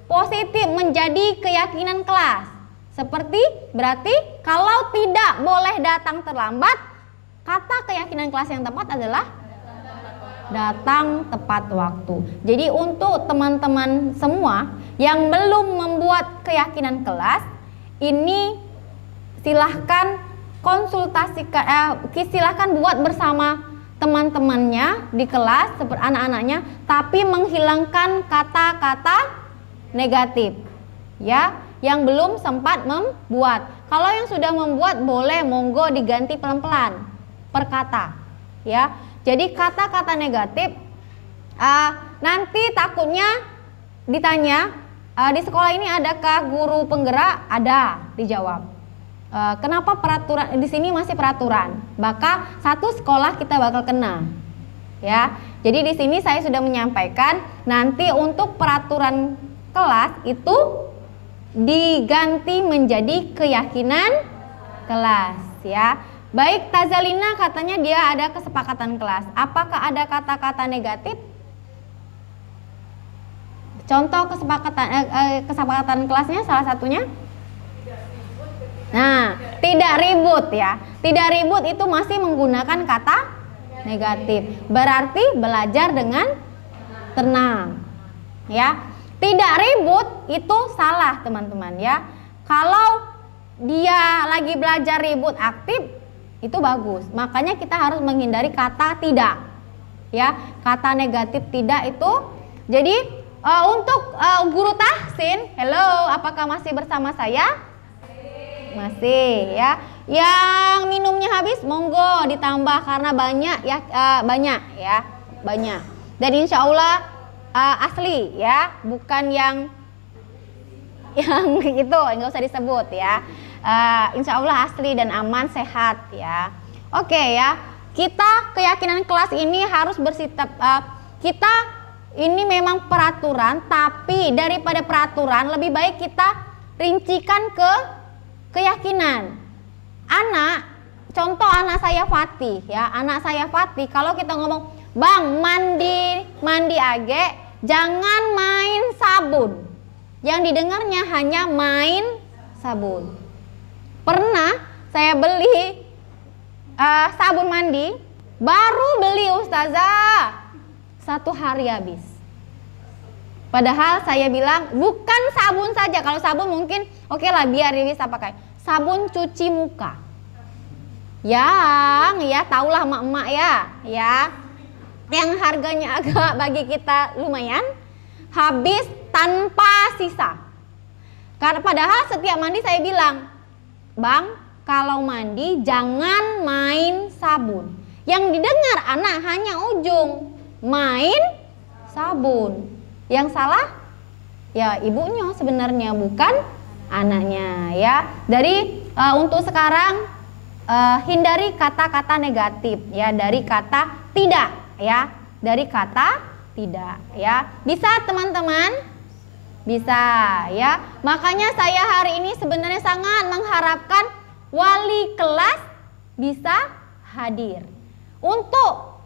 positif menjadi keyakinan kelas. Seperti berarti kalau tidak boleh datang terlambat, kata keyakinan kelas yang tepat adalah datang tepat waktu. Jadi untuk teman-teman semua yang belum membuat keyakinan kelas, ini silahkan konsultasikan, silahkan buat bersama teman-temannya di kelas seperti anak-anaknya, tapi menghilangkan kata-kata negatif ya, yang belum sempat membuat. Kalau yang sudah membuat boleh monggo diganti pelan-pelan per kata ya. Jadi kata-kata negatif nanti takutnya ditanya di sekolah ini adakah guru penggerak? Ada, dijawab. Kenapa peraturan di sini masih peraturan? Maka satu sekolah kita bakal kena. Ya. Jadi di sini saya sudah menyampaikan nanti untuk peraturan kelas itu diganti menjadi keyakinan kelas ya. Baik, Tazalina katanya dia ada kesepakatan kelas. Apakah ada kata-kata negatif? Contoh kesepakatan kelasnya salah satunya? Nah, tidak ribut ya. Tidak ribut itu masih menggunakan kata negatif. Berarti belajar dengan tenang. Ya. Tidak ribut itu salah, teman-teman ya. Kalau dia lagi belajar ribut aktif itu bagus. Makanya kita harus menghindari kata tidak. Ya, kata negatif tidak itu. Jadi untuk guru tahsin, hello, apakah masih bersama saya? Masih ya. Yang minumnya habis monggo ditambah karena banyak ya, banyak. Dan insya Allah asli ya, bukan yang itu nggak usah disebut ya. Insya Allah asli dan aman, sehat ya. Oke ya, kita keyakinan kelas ini harus bersifat kita ini memang peraturan, tapi daripada peraturan lebih baik kita rincikan ke keyakinan. Contoh anak saya Fatih ya, anak saya Fatih kalau kita ngomong, "Bang, mandi age, jangan main sabun." Yang didengarnya hanya main sabun. Pernah saya beli sabun mandi, baru beli ustazah, 1 hari habis. Padahal saya bilang bukan sabun saja, kalau sabun mungkin oke lah biar bisa pakai. Sabun cuci muka. Ya tahulah emak-emak ya. Yang harganya agak bagi kita lumayan, habis tanpa sisa. Karena padahal setiap mandi saya bilang, "Bang, kalau mandi jangan main sabun." Yang didengar anak hanya ujung, main sabun. Yang salah ya ibunya sebenarnya, bukan anaknya ya. Dari untuk sekarang hindari kata-kata negatif ya, dari kata tidak ya, dari kata tidak ya. Bisa teman-teman? Bisa ya. Makanya saya hari ini sebenarnya sangat mengharapkan wali kelas bisa hadir. Untuk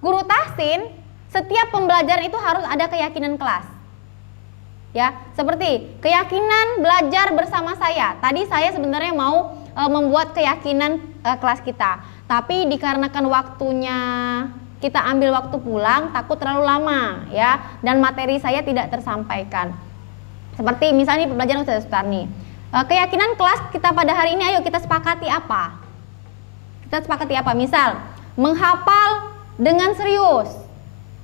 guru tahsin, setiap pembelajaran itu harus ada keyakinan kelas. Ya, seperti keyakinan belajar bersama saya. Tadi saya sebenarnya mau membuat keyakinan kelas kita, tapi dikarenakan waktunya kita ambil waktu pulang, takut terlalu lama ya, dan materi saya tidak tersampaikan. Seperti misalnya pembelajaran Ustazah Sutarni. Keyakinan kelas kita pada hari ini, ayo kita sepakati apa? Kita sepakati apa? Misal, menghafal dengan serius.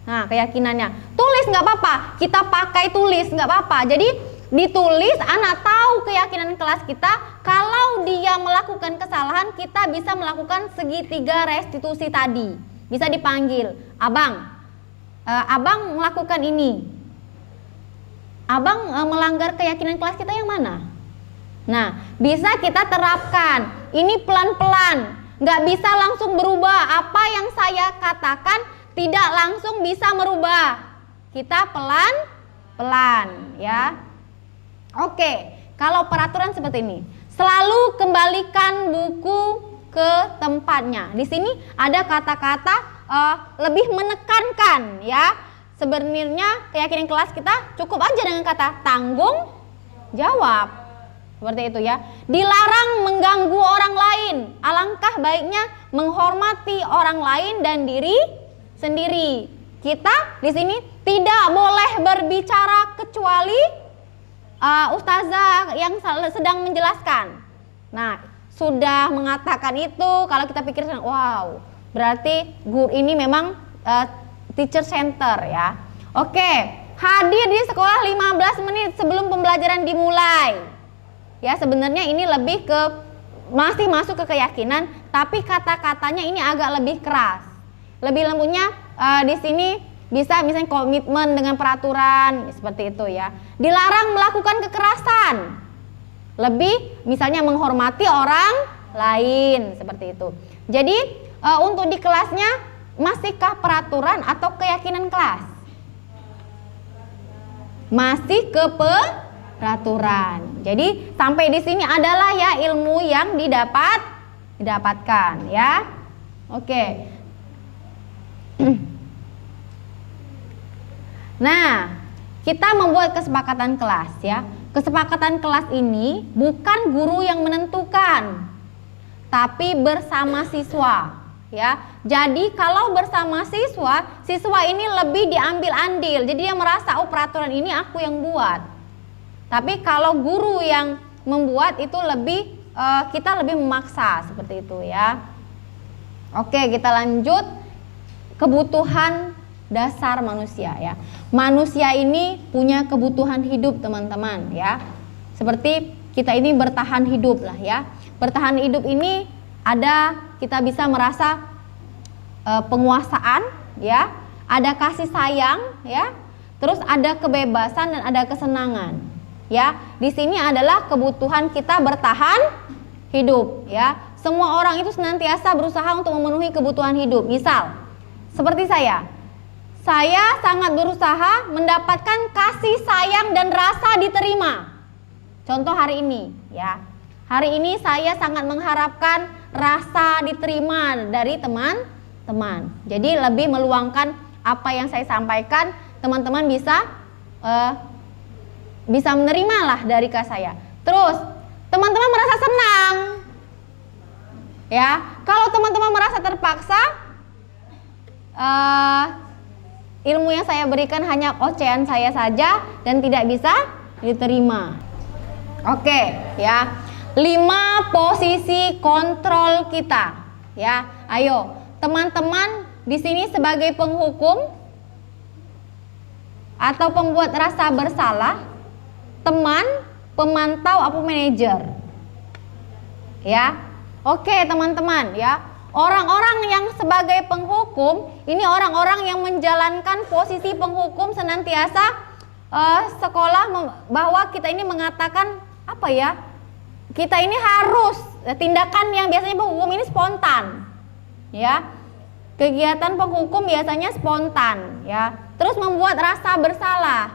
Nah, keyakinannya tulis nggak apa-apa, kita pakai tulis nggak apa-apa. Jadi ditulis, anak tahu keyakinan kelas kita. Kalau dia melakukan kesalahan, kita bisa melakukan segitiga restitusi tadi. Bisa dipanggil, abang melakukan ini, abang melanggar keyakinan kelas kita yang mana? Nah, bisa kita terapkan. Ini pelan-pelan, nggak bisa langsung berubah. Apa yang saya katakan tidak langsung bisa merubah. Kita pelan-pelan ya. Oke, kalau peraturan seperti ini, selalu kembalikan buku ke tempatnya. Di sini ada kata-kata lebih menekankan ya. Sebenarnya keyakinan kelas kita cukup aja dengan kata tanggung jawab. Seperti itu ya. Dilarang mengganggu orang lain. Alangkah baiknya menghormati orang lain dan diri sendiri. Kita di sini tidak boleh berbicara kecuali ustazah yang sedang menjelaskan. Nah, sudah mengatakan itu, kalau kita pikir, wow, berarti guru ini memang teacher center ya. Oke, hadir di sekolah 15 menit sebelum pembelajaran dimulai. Ya, sebenarnya ini lebih ke masih masuk ke keyakinan, tapi kata-katanya ini agak lebih keras. Lebih lembutnya di sini bisa misalnya komitmen dengan peraturan seperti itu ya. Dilarang melakukan kekerasan. Lebih misalnya menghormati orang lain seperti itu. Jadi untuk di kelasnya masihkah peraturan atau keyakinan kelas? Masih ke peraturan. Jadi sampai di sini adalah ya ilmu yang didapatkan ya. Oke. Nah, kita membuat kesepakatan kelas ya. Kesepakatan kelas ini bukan guru yang menentukan, tapi bersama siswa ya. Jadi kalau bersama siswa ini lebih diambil andil. Jadi dia merasa, oh peraturan ini aku yang buat. Tapi kalau guru yang membuat itu lebih kita lebih memaksa seperti itu ya. Oke, kita lanjut. Kebutuhan dasar manusia ya. Manusia ini punya kebutuhan hidup teman-teman ya. Seperti kita ini bertahan hidup lah ya. Bertahan hidup ini ada kita bisa merasa penguasaan ya, ada kasih sayang ya. Terus ada kebebasan dan ada kesenangan ya. Di sini adalah kebutuhan kita bertahan hidup ya. Semua orang itu senantiasa berusaha untuk memenuhi kebutuhan hidup. Misal seperti saya sangat berusaha mendapatkan kasih sayang dan rasa diterima. Contoh hari ini ya. Hari ini saya sangat mengharapkan rasa diterima dari teman-teman. Jadi lebih meluangkan apa yang saya sampaikan, teman-teman bisa menerima lah dari saya. Terus teman-teman merasa senang, ya. Kalau teman-teman merasa terpaksa, ilmu yang saya berikan hanya ocehan saya saja dan tidak bisa diterima. Oke, ya. 5 posisi kontrol kita, ya. Ayo, teman-teman di sini sebagai penghukum atau pembuat rasa bersalah, teman, pemantau, apa manajer? Ya. Oke, teman-teman, ya. Orang-orang yang sebagai penghukum, ini orang-orang yang menjalankan posisi penghukum senantiasa sekolah bahwa kita ini mengatakan apa ya? Kita ini harus tindakan yang biasanya penghukum ini spontan, ya. Kegiatan penghukum biasanya spontan, ya. Terus membuat rasa bersalah.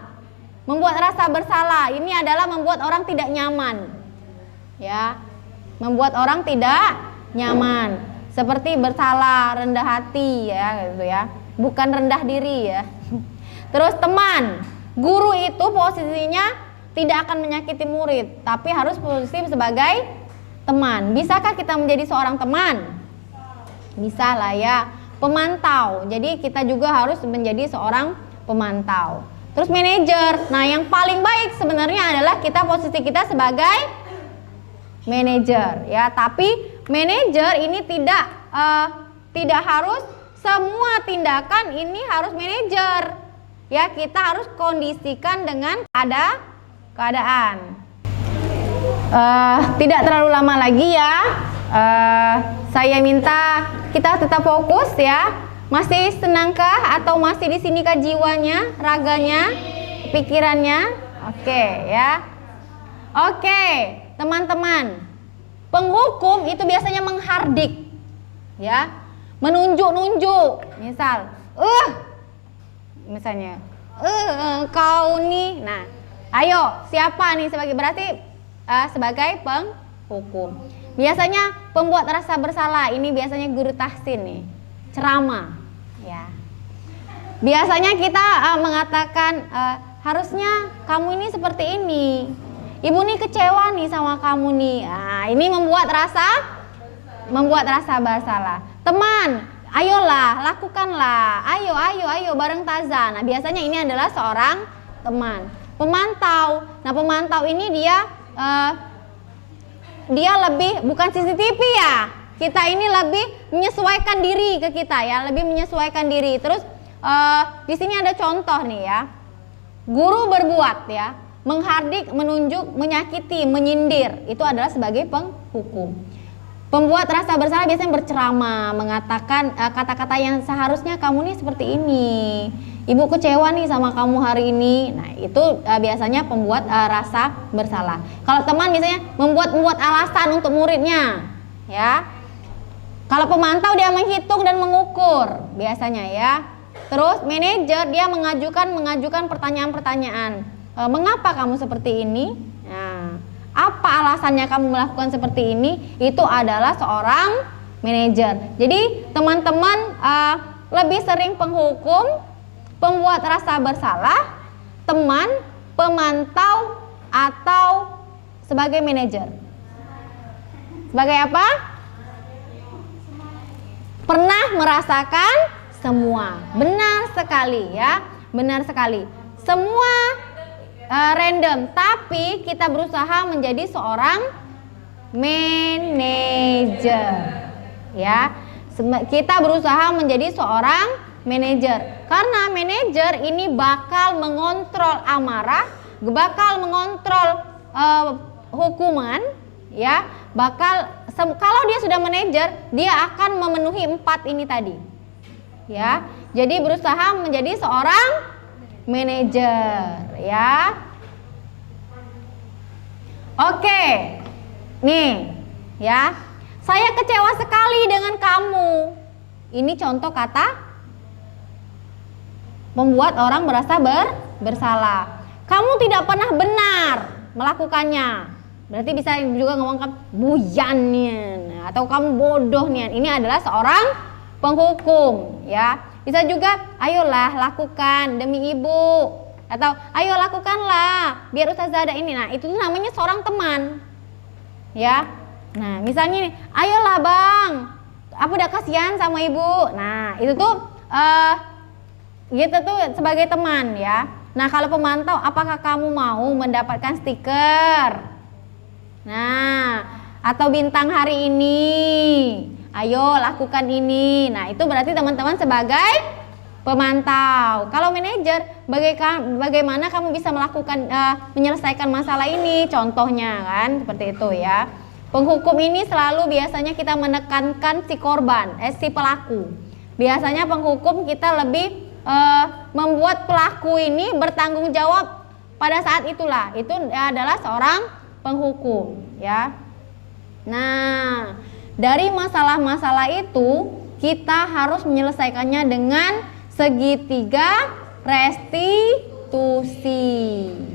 Membuat rasa bersalah ini adalah membuat orang tidak nyaman, ya. Membuat orang tidak nyaman. Seperti bersalah, rendah hati, ya, gitu ya. Bukan rendah diri, ya. Terus teman, guru itu posisinya tidak akan menyakiti murid, tapi harus posisi sebagai teman. Bisakah kita menjadi seorang teman? Bisa lah, ya. Pemantau, jadi kita juga harus menjadi seorang pemantau. Terus manajer, nah yang paling baik sebenarnya adalah posisi kita sebagai manajer, ya. Tapi manajer ini tidak harus semua tindakan ini harus manajer, ya. Kita harus kondisikan dengan keadaan. Tidak terlalu lama lagi, ya. Saya minta kita tetap fokus, ya. Masih senangkah atau masih di sinikah jiwanya, raganya, pikirannya? Oke, ya. Oke, teman-teman. Penghukum itu biasanya menghardik, ya, menunjuk-nunjuk. Misalnya, kau nih. Nah, ayo, siapa nih sebagai penghukum? Biasanya pembuat rasa bersalah ini biasanya guru tahsin nih, ceramah, ya. Biasanya kita mengatakan harusnya kamu ini seperti ini. Ibu nih kecewa nih sama kamu nih. Nah, ini membuat rasa bersalah. Teman, ayolah, lakukanlah. Ayo bareng Taza. Nah, biasanya ini adalah seorang teman. Pemantau. Nah, pemantau ini dia lebih bukan CCTV, ya. Kita ini lebih menyesuaikan diri ke kita, ya, lebih menyesuaikan diri. Terus di sini ada contoh nih, ya. Guru berbuat, ya. Menghardik, menunjuk, menyakiti, menyindir, itu adalah sebagai penghukum. Pembuat rasa bersalah biasanya berceramah, mengatakan kata-kata yang seharusnya kamu nih seperti ini. Ibu kecewa nih sama kamu hari ini. Nah, itu biasanya pembuat rasa bersalah. Kalau teman biasanya membuat alasan untuk muridnya, ya. Kalau pemantau dia menghitung dan mengukur biasanya, ya. Terus manajer dia mengajukan pertanyaan-pertanyaan. Mengapa kamu seperti ini? Nah, apa alasannya kamu melakukan seperti ini? Itu adalah seorang manajer. Jadi teman-teman lebih sering penghukum, pembuat rasa bersalah, teman, pemantau, atau sebagai manajer. Sebagai apa? Pernah merasakan semua. Benar sekali, ya. Benar sekali. Semua random, tapi kita berusaha menjadi seorang manajer, ya. Kita berusaha menjadi seorang manajer karena manajer ini bakal mengontrol amarah, bakal mengontrol hukuman, ya. Kalau dia sudah manajer, dia akan memenuhi 4 ini tadi, ya. Jadi berusaha menjadi seorang manajer, ya. Oke, nih, ya. Saya kecewa sekali dengan kamu. Ini contoh kata membuat orang merasa bersalah. Kamu tidak pernah benar melakukannya. Berarti bisa juga ngomongkan buyan nih, atau kamu bodoh nih. Ini adalah seorang penghukum, ya. Bisa juga, ayolah lakukan demi ibu, atau ayo lakukanlah biar Ustazah ada ini. Nah, itu namanya seorang teman, ya. Nah, misalnya nih, ayolah bang, aku udah kasihan sama ibu. Nah, itu tuh gitu tuh sebagai teman, ya. Nah, kalau pemantau, apakah kamu mau mendapatkan stiker? Nah, atau bintang hari ini, ayo lakukan ini. Nah, itu berarti teman-teman sebagai pemantau. Kalau manajer, bagaimana kamu bisa melakukan menyelesaikan masalah ini? Contohnya kan seperti itu, ya. Penghukum ini selalu biasanya kita menekankan si korban, si pelaku. Biasanya penghukum kita lebih membuat pelaku ini bertanggung jawab pada saat itulah. Itu adalah seorang penghukum, ya. Nah, dari masalah-masalah itu kita harus menyelesaikannya dengan segitiga restitusi,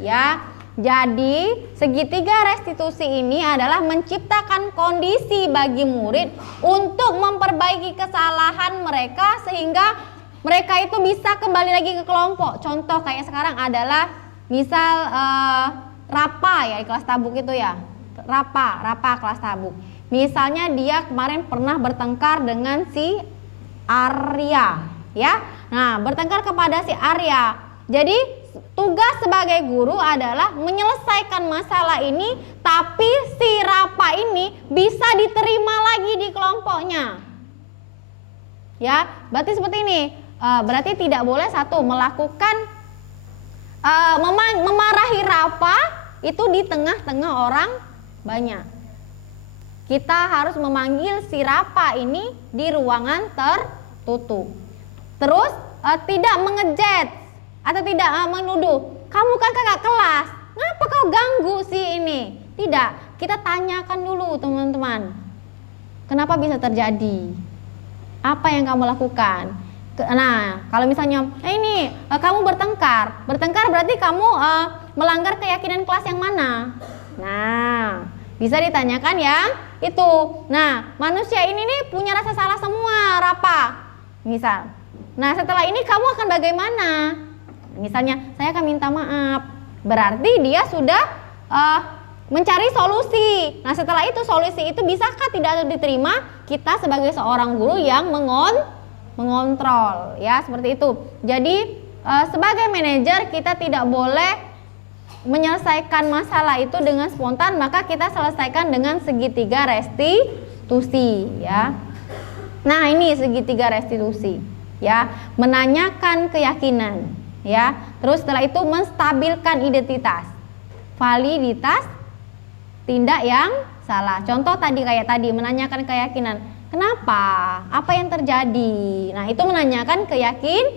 ya. Jadi segitiga restitusi ini adalah menciptakan kondisi bagi murid untuk memperbaiki kesalahan mereka sehingga mereka itu bisa kembali lagi ke kelompok. Contoh kayak sekarang adalah misal Rapa ya di kelas tabuk itu ya. Rapa kelas tabuk. Misalnya dia kemarin pernah bertengkar dengan si Arya, ya. Nah, bertengkar kepada si Arya. Jadi tugas sebagai guru adalah menyelesaikan masalah ini, tapi si Rapa ini bisa diterima lagi di kelompoknya. Ya, berarti seperti ini. Berarti tidak boleh satu melakukan memarahi Rapa itu di tengah-tengah orang banyak. Kita harus memanggil si Rapa ini di ruangan tertutup. Terus tidak mengejet atau tidak menuduh, kamu kan kakak kelas, ngapa kau ganggu si ini? Tidak, kita tanyakan dulu teman-teman, kenapa bisa terjadi? Apa yang kamu lakukan? Nah, kalau misalnya ini kamu bertengkar berarti kamu melanggar keyakinan kelas yang mana? Nah, bisa ditanyakan yang itu. Nah, manusia ini nih punya rasa salah semua, Rapa. Misal. Nah, setelah ini kamu akan bagaimana? Misalnya, saya akan minta maaf. Berarti dia sudah mencari solusi. Nah, setelah itu solusi itu bisakah tidak diterima? Kita sebagai seorang guru yang mengontrol, ya, seperti itu. Jadi sebagai manajer kita tidak boleh menyelesaikan masalah itu dengan spontan, maka kita selesaikan dengan segitiga restitusi, ya. Nah, ini segitiga restitusi, ya. Menanyakan keyakinan, ya. Terus setelah itu menstabilkan identitas, validitas tindak yang salah. Contoh tadi kayak tadi menanyakan keyakinan. Kenapa? Apa yang terjadi? Nah, itu menanyakan keyakinan,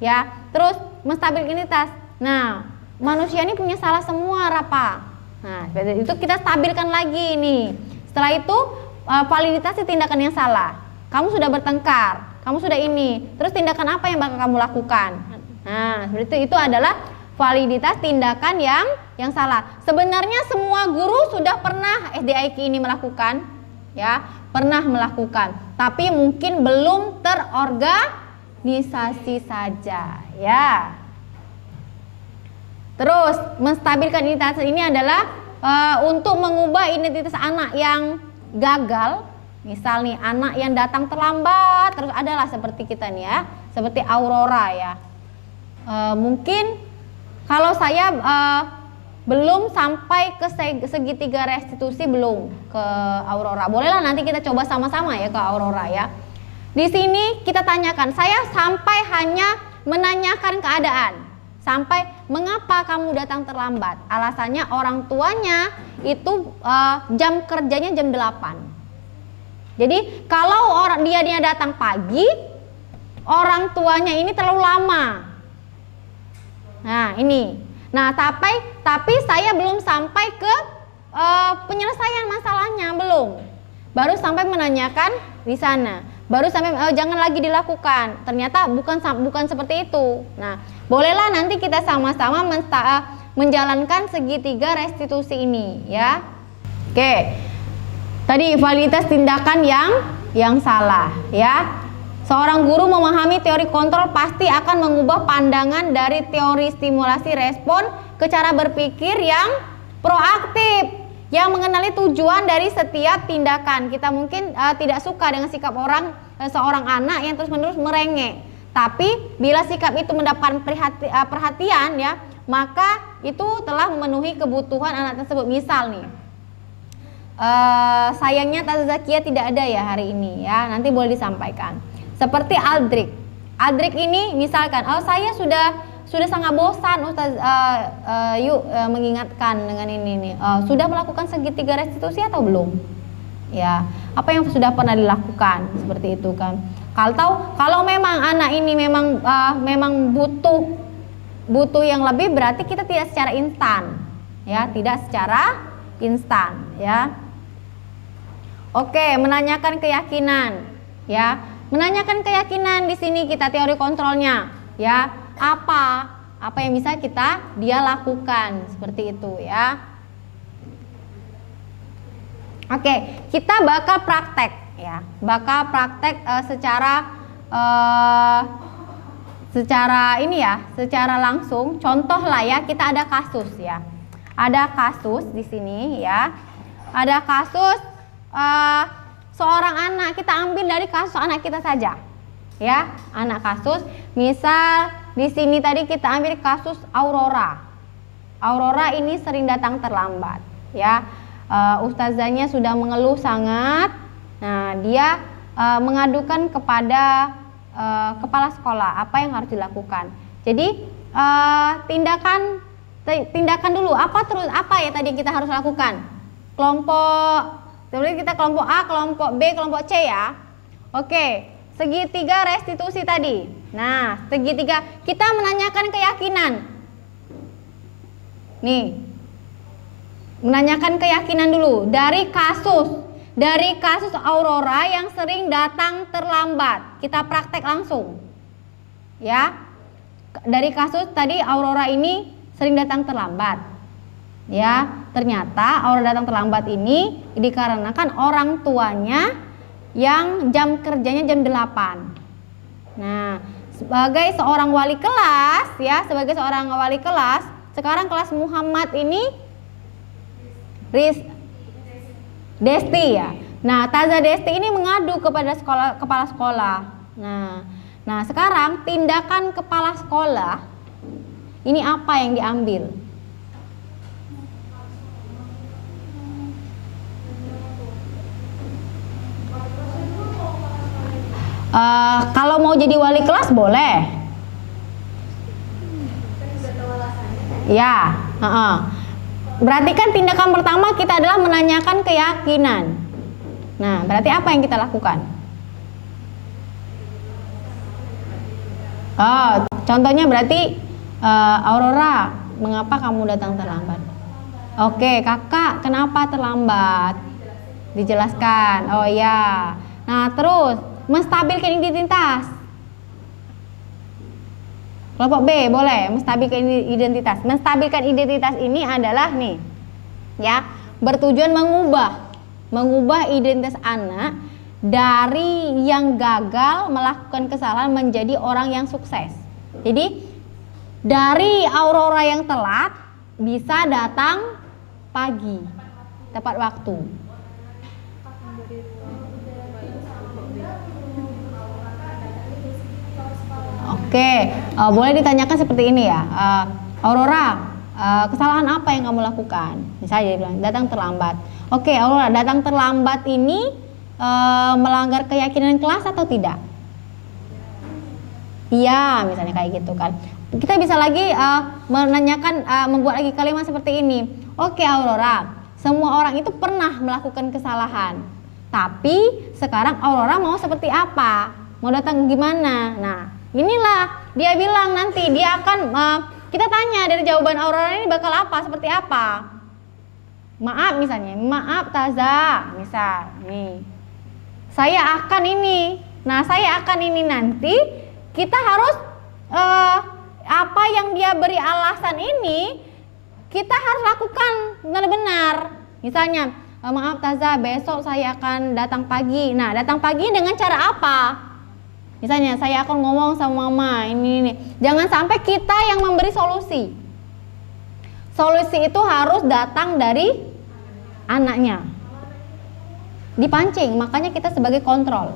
ya. Terus menstabilkan identitas. Nah, manusia ini punya salah semua, Rapa. Nah, itu kita stabilkan lagi nih. Setelah itu validitas tindakan yang salah. Kamu sudah bertengkar, kamu sudah ini. Terus tindakan apa yang bakal kamu lakukan? Nah, seperti itu adalah validitas tindakan yang salah. Sebenarnya semua guru sudah pernah SDIQ ini melakukan, ya, pernah melakukan, tapi mungkin belum terorganisasi saja, ya. Terus menstabilkan identitas ini adalah untuk mengubah identitas anak yang gagal. Misal nih anak yang datang terlambat, terus adalah seperti kita nih ya, seperti Aurora ya. Mungkin kalau saya belum sampai ke segitiga restitusi, belum ke Aurora. Bolehlah nanti kita coba sama-sama ya ke Aurora ya. Di sini kita tanyakan, saya sampai hanya menanyakan keadaan. Sampai mengapa kamu datang terlambat? Alasannya orang tuanya itu jam kerjanya jam 8. Jadi kalau dia datang pagi, orang tuanya ini terlalu lama. Nah, ini. Nah, tapi saya belum sampai ke penyelesaian masalahnya, belum. Baru sampai menanyakan di sana. Baru sampai jangan lagi dilakukan. Ternyata bukan seperti itu. Nah, bolehlah nanti kita sama-sama menjalankan segitiga restitusi ini ya. Oke. Tadi validitas tindakan yang salah ya. Seorang guru memahami teori kontrol pasti akan mengubah pandangan dari teori stimulasi respon ke cara berpikir yang proaktif, yang mengenali tujuan dari setiap tindakan. Kita mungkin tidak suka dengan sikap seorang anak yang terus-menerus merengek. Tapi bila sikap itu mendapatkan perhatian ya, maka itu telah memenuhi kebutuhan anak tersebut. Misal nih, sayangnya Tazah Zakia tidak ada ya hari ini ya, nanti boleh disampaikan. Seperti Aldrik. Aldrik ini misalkan, saya sudah sangat bosan Ustaz, yuk mengingatkan dengan ini nih. Sudah melakukan segitiga restitusi atau belum? Ya, apa yang sudah pernah dilakukan seperti itu kan? Kalau memang anak ini memang butuh yang lebih, berarti kita tidak secara instan, ya, tidak secara instan, ya. Oke, menanyakan keyakinan, ya, menanyakan keyakinan di sini kita teori kontrolnya, ya, apa yang bisa dia lakukan seperti itu, ya. Oke, kita bakal praktek, ya, secara langsung. Contoh lah ya, kita ada kasus ya. Ada kasus di sini ya. Ada kasus seorang anak, kita ambil dari kasus anak kita saja. Ya, anak kasus. Misal di sini tadi kita ambil kasus Aurora. Aurora ini sering datang terlambat, ya. Ustazahnya sudah mengeluh sangat. Nah, dia mengadukan kepada kepala sekolah apa yang harus dilakukan. Jadi tindakan dulu, apa ya tadi kita harus lakukan? Kemudian kita kelompok A, kelompok B, kelompok C ya. Oke, segitiga restitusi tadi. Nah, segitiga kita menanyakan keyakinan. Nih, menanyakan keyakinan dulu dari kasus Aurora yang sering datang terlambat. Kita praktek langsung, ya. Dari kasus tadi Aurora ini sering datang terlambat, ya. Ternyata Aurora datang terlambat ini dikarenakan orang tuanya yang jam kerjanya jam 8. Nah, sebagai seorang wali kelas, ya, sekarang kelas Muhammad ini Desti ya. Nah, Tazah Desti ini mengadu kepada kepala sekolah. Nah, sekarang tindakan kepala sekolah ini apa yang diambil? Kalau mau jadi wali kelas boleh. Ya, berarti kan tindakan pertama kita adalah menanyakan keyakinan. Nah, berarti apa yang kita lakukan? Contohnya berarti Aurora, mengapa kamu datang terlambat? Oke, kakak, kenapa terlambat? Dijelaskan. Oh ya. Nah, terus menstabilkan identitas. Kelompok B boleh menstabilkan identitas. Menstabilkan identitas ini adalah nih, ya, bertujuan mengubah identitas anak dari yang gagal melakukan kesalahan menjadi orang yang sukses. Jadi dari Aurora yang telat bisa datang pagi, tepat waktu. Oke, boleh ditanyakan seperti ini ya, Aurora, kesalahan apa yang kamu lakukan? Misalnya dia bilang datang terlambat. Oke, Aurora, datang terlambat ini melanggar keyakinan kelas atau tidak? Iya, misalnya kayak gitu kan. Kita bisa lagi menanyakan, membuat lagi kalimat seperti ini. Oke, Aurora, semua orang itu pernah melakukan kesalahan, tapi sekarang Aurora mau seperti apa? Mau datang gimana? Nah, inilah dia bilang nanti dia akan kita tanya dari jawaban Aurora ini bakal apa, seperti apa. Maaf misalnya, maaf Taza, misal nih, saya akan ini. Nah, saya akan ini nanti kita harus apa yang dia beri alasan ini kita harus lakukan benar-benar. Misalnya, maaf Taza, besok saya akan datang pagi. Nah, datang pagi dengan cara apa? Misalnya, saya akan ngomong sama mama, ini. Jangan sampai kita yang memberi solusi. Solusi itu harus datang dari anaknya. Dipancing, makanya kita sebagai kontrol.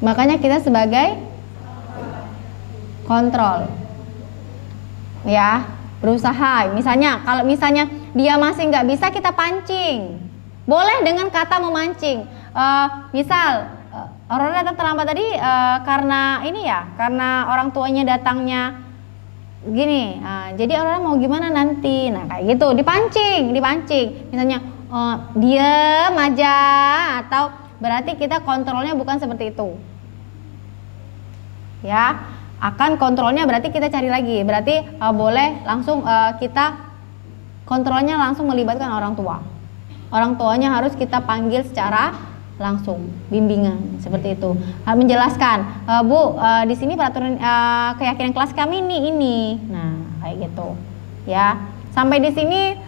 Makanya kita sebagai kontrol. Ya, berusaha. Misalnya, kalau misalnya dia masih nggak bisa, kita pancing. Boleh dengan kata memancing. Misal, orang datang terlambat tadi karena ini ya, karena orang tuanya datangnya gini. Jadi orang mau gimana nanti? Nah, kayak gitu, dipancing. Misalnya, diam aja, atau berarti kita kontrolnya bukan seperti itu. Ya, akan kontrolnya berarti kita cari lagi. Berarti boleh langsung kita kontrolnya langsung melibatkan orang tua. Orang tuanya harus kita panggil secara langsung, bimbingan seperti itu. Menjelaskan, Bu, di sini peraturan keyakinan kelas kami ini. Nah, kayak gitu. Ya, sampai di sini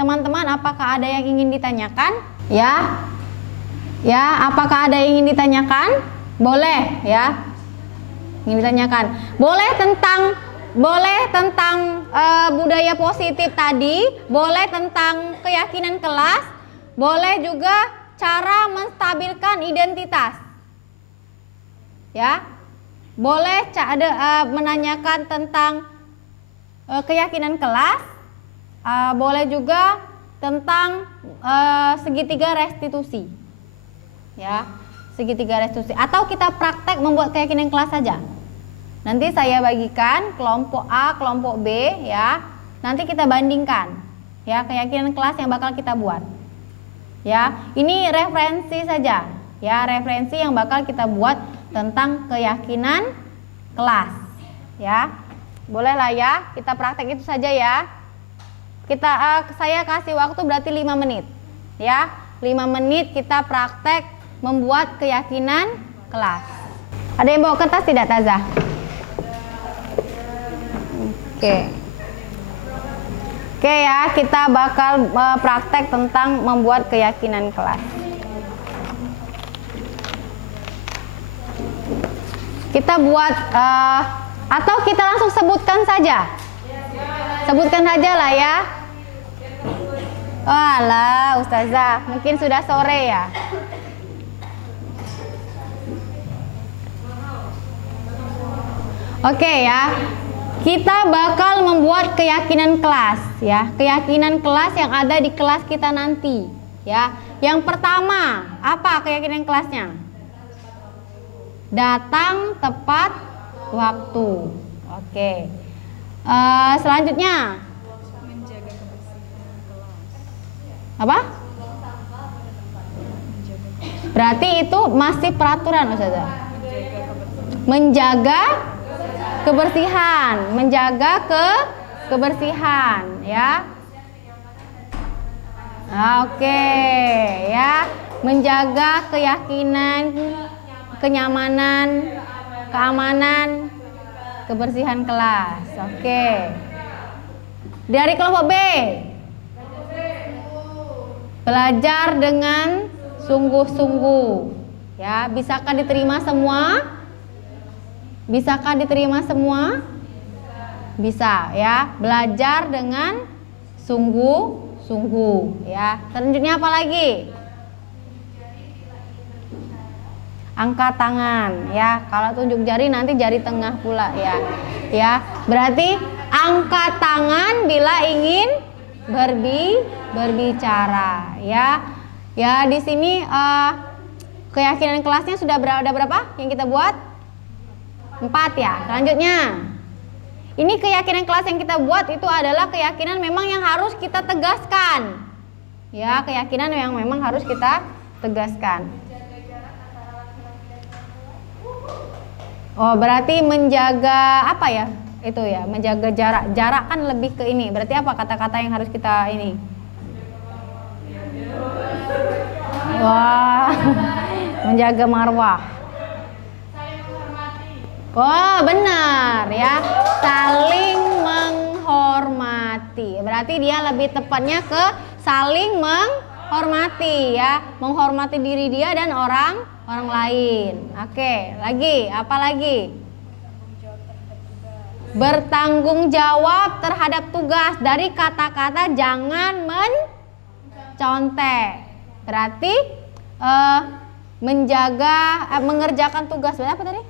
teman-teman, apakah ada yang ingin ditanyakan? Ya, apakah ada yang ingin ditanyakan? Boleh, ya. Ingin ditanyakan. Boleh tentang budaya positif tadi, boleh tentang keyakinan kelas, boleh juga cara menstabilkan identitas. Ya. Boleh menanyakan tentang keyakinan kelas, boleh juga tentang segitiga restitusi. Ya, segitiga restitusi, atau kita praktek membuat keyakinan kelas saja. Nanti saya bagikan kelompok A, kelompok B, ya. Nanti kita bandingkan, ya, keyakinan kelas yang bakal kita buat. Ya, ini referensi saja, ya, referensi yang bakal kita buat tentang keyakinan kelas, ya. Boleh lah ya, kita praktek itu saja ya. Saya kasih waktu berarti 5 menit, ya. 5 menit kita praktek membuat keyakinan kelas. Ada yang bawa kertas tidak, Taza? Oke ya, kita bakal praktek tentang membuat keyakinan kelas. Kita buat atau kita langsung sebutkan saja. Sebutkan saja lah ya. Alah, Ustazah, mungkin sudah sore ya. Oke ya. Kita bakal membuat keyakinan kelas, ya. Keyakinan kelas yang ada di kelas kita nanti, ya. Yang pertama, apa keyakinan kelasnya? Datang tepat waktu. Oke. Selanjutnya, Menjaga kebersihan kelas. apa? Berarti itu masih peraturan, Ustazah. Menjaga kebersihan, kebersihan, ya. Oke, ya. Menjaga keyakinan, kenyamanan, keamanan, kebersihan kelas. Oke. Dari kelompok B. Belajar dengan sungguh-sungguh. Ya, bisakah diterima semua? Bisakah diterima semua? Bisa, ya. Belajar dengan sungguh-sungguh, ya. Selanjutnya apa lagi? Angkat tangan, ya. Kalau tunjuk jari nanti jari tengah pula, ya. Ya, berarti angkat tangan bila ingin berbicara, ya. Ya, di sini keyakinan kelasnya sudah ada berapa yang kita buat? 4 ya. Selanjutnya, ini keyakinan kelas yang kita buat itu adalah keyakinan memang yang harus kita tegaskan. Ya, keyakinan yang memang harus kita tegaskan. Oh, berarti menjaga apa ya? Itu ya, menjaga jarak. Jarak kan lebih ke ini. Berarti apa kata-kata yang harus kita ini? Wah, menjaga marwah. Oh, benar ya. Saling berarti dia lebih tepatnya ke saling menghormati ya, menghormati diri dia dan orang lain. Oke, lagi apa lagi? Bertanggung jawab terhadap tugas. Dari kata-kata jangan mencontek. Berarti mengerjakan tugas. Apa tadi?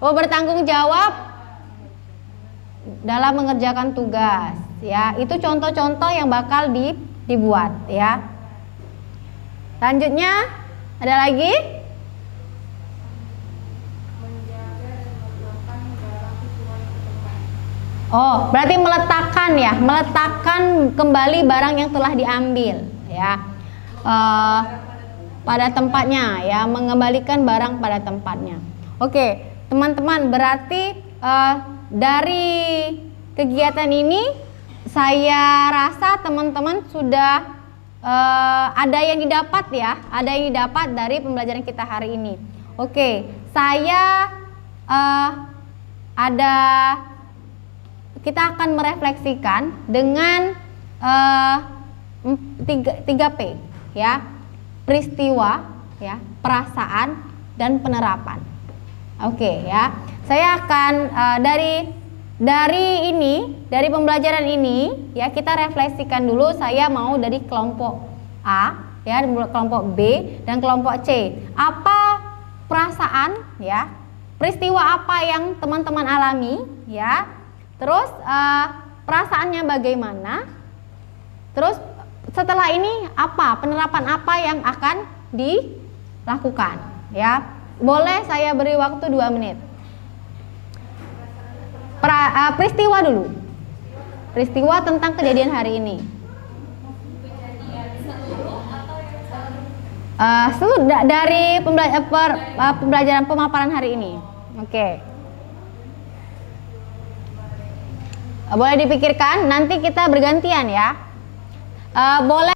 Oh, bertanggung jawab dalam mengerjakan tugas. Ya, itu contoh-contoh yang bakal dibuat. Ya. Selanjutnya ada lagi? Oh, berarti meletakkan ya, meletakkan kembali barang yang telah diambil ya pada tempatnya ya, mengembalikan barang pada tempatnya. Oke, teman-teman, berarti dari kegiatan ini saya rasa teman-teman sudah ada yang didapat ya, ada yang didapat dari pembelajaran kita hari ini. Oke, saya kita akan merefleksikan dengan 3P ya, peristiwa ya, perasaan dan penerapan. Oke ya, saya akan dari pembelajaran ini ya, kita refleksikan dulu. Saya mau dari kelompok A ya, kelompok B dan kelompok C. Apa perasaan ya, peristiwa apa yang teman-teman alami ya, terus perasaannya bagaimana, terus setelah ini apa penerapan apa yang akan dilakukan ya. Boleh saya beri waktu 2 menit. Peristiwa dulu, peristiwa tentang kejadian hari ini. Dari pembelajaran pemaparan hari ini. Oke. Boleh dipikirkan, nanti kita bergantian ya. Boleh.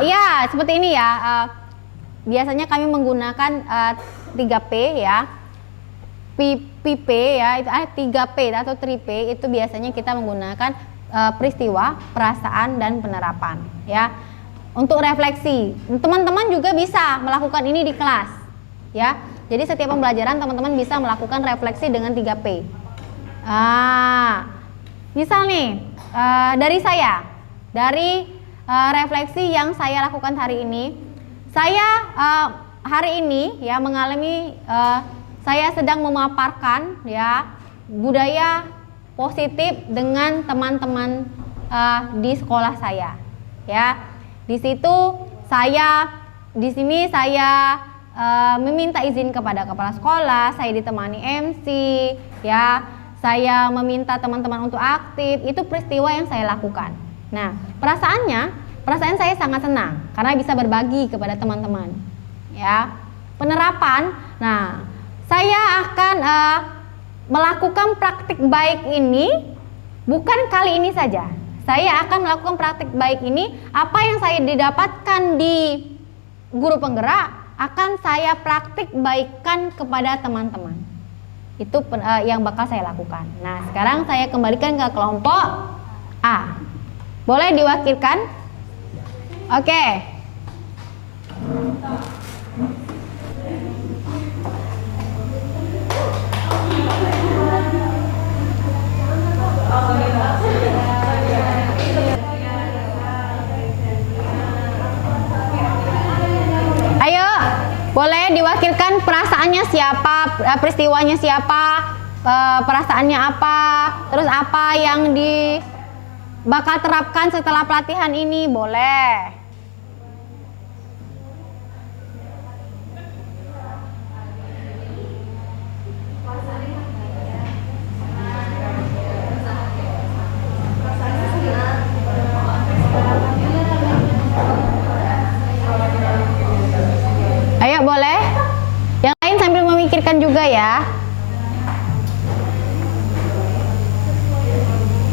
Ya, seperti ini ya. Biasanya kami menggunakan 3P ya. P ya, itu 3P atau 3P itu biasanya kita menggunakan peristiwa, perasaan dan penerapan ya. Untuk refleksi, teman-teman juga bisa melakukan ini di kelas ya. Jadi setiap pembelajaran teman-teman bisa melakukan refleksi dengan 3P. Misal nih dari saya, dari refleksi yang saya lakukan hari ini, saya hari ini ya mengalami, saya sedang memaparkan ya budaya positif dengan teman-teman di sekolah saya ya. Di sini saya meminta izin kepada kepala sekolah, saya ditemani MC ya. Saya meminta teman-teman untuk aktif, itu peristiwa yang saya lakukan. Nah, perasaan saya sangat senang karena bisa berbagi kepada teman-teman. Ya, penerapan. Nah, saya akan melakukan praktik baik ini bukan kali ini saja. Saya akan melakukan praktik baik ini, apa yang saya didapatkan di guru penggerak akan saya praktik baikkan kepada teman-teman. Itu yang bakal saya lakukan. Nah, sekarang saya kembalikan ke kelompok A. Boleh diwakilkan? Oke. Ayo, boleh diwakilkan perasaannya siapa, peristiwanya siapa, perasaannya apa, terus apa yang bakal terapkan setelah pelatihan ini, boleh. Ayo boleh. Yang lain sambil memikirkan juga ya.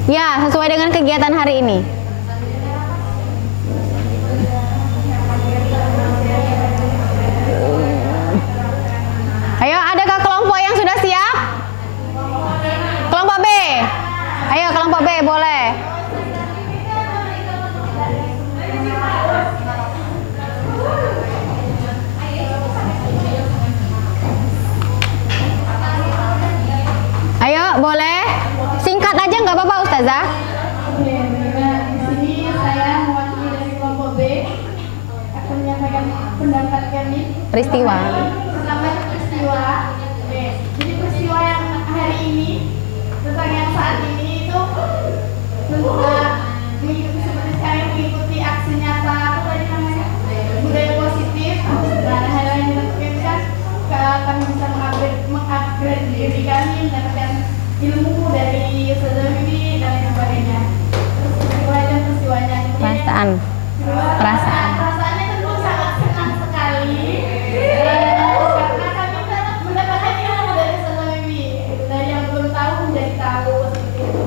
Ya, sesuai dengan kegiatan hari ini. Ayo, adakah kelompok yang sudah siap? Kelompok B. Ayo, kelompok B boleh. peristiwa. Selamat peristiwa. Oke. Jadi peristiwa yang hari ini tentang yang saat ini itu mengikuti seperti sekarang mengikuti aksi nyata apa tadi namanya budaya positif. Nah, hal yang dilakukan kami bisa mengupgrade diri kami, mendapatkan ilmu dari Ustazah Wiwi dan lain sebagainya. Terus peristiwanya Perasaan. perasaannya tentu sangat senang sekali karena kami mendapatkan ilmu dari Ustazah Wiwi, dari yang belum tahu menjadi tahu seperti itu.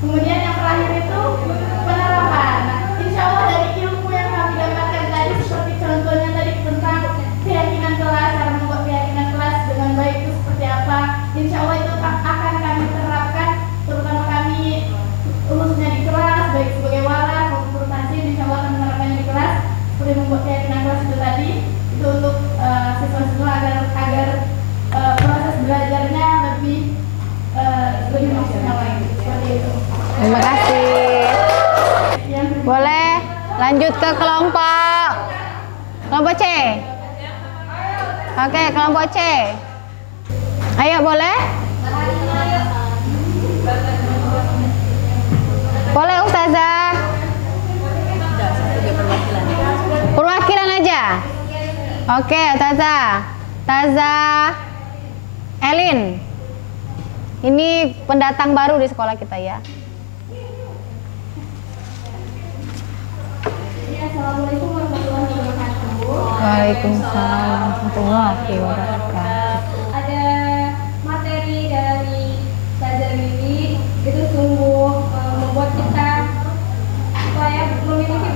Kemudian yang terakhir itu penerapan. Nah, insya Allah dari ilmu yang kami dapatkan tadi seperti contohnya tadi tentang keyakinan kelas, cara membuat keyakinan kelas dengan baik itu seperti apa. Insya Allah itu akan kami terapkan, terutama kami khususnya di kelas, baik sebagai walah maupun kurtasi. Insya Allah akan menerapkannya di kelas seperti membuat keyakinan kelas itu tadi. Itu untuk siswa-siswa agar proses belajarnya lebih maksimal lagi. Seperti itu. Terima kasih. Yang Boleh lanjut ke kelompok C. Oke, kelompok C. Ayo boleh? Boleh Ustazah. Perwakilan aja. Oke, Ustazah Elin. Ini pendatang baru di sekolah kita ya. Assalamualaikum warahmatullahi wabarakatuh. Waalaikumsalam warahmatullahi wabarakatuh. Ada materi dari Ustazah Wiwi itu sungguh membuat kita supaya memiliki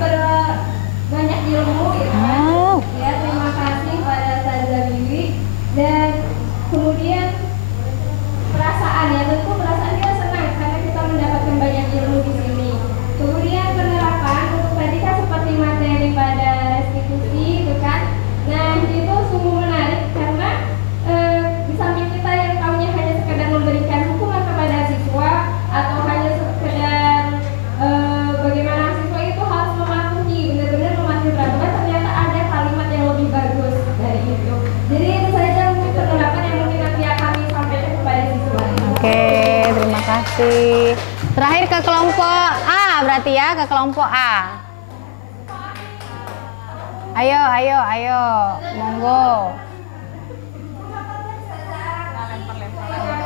banyak ilmu gitu kan. Oh. Ya, terima kasih pada Ustazah Wiwi. Dan kemudian perasaan ya, tentu perasaan kita senang karena kita mendapatkan banyak ilmu di sini. Kemudian penerapan untuk tadi kan seperti materi pada restitusi itu kan. Nah, itu sungguh menarik karena di samping kita yang tahunya hanya sekedar memberikan hukuman kepada siswa atau hanya sekedar bagaimana siswa itu harus mematuhi, benar-benar mematuhi peraturan, ternyata ada kalimat yang lebih bagus dari itu. Jadi itu saja mungkin penerapan yang mungkin nanti akan kami sampaikan kepada siswa. Oke, terima kasih. Terakhir ke kelompok A berarti ya, ke kelompok A. Ayo, monggo.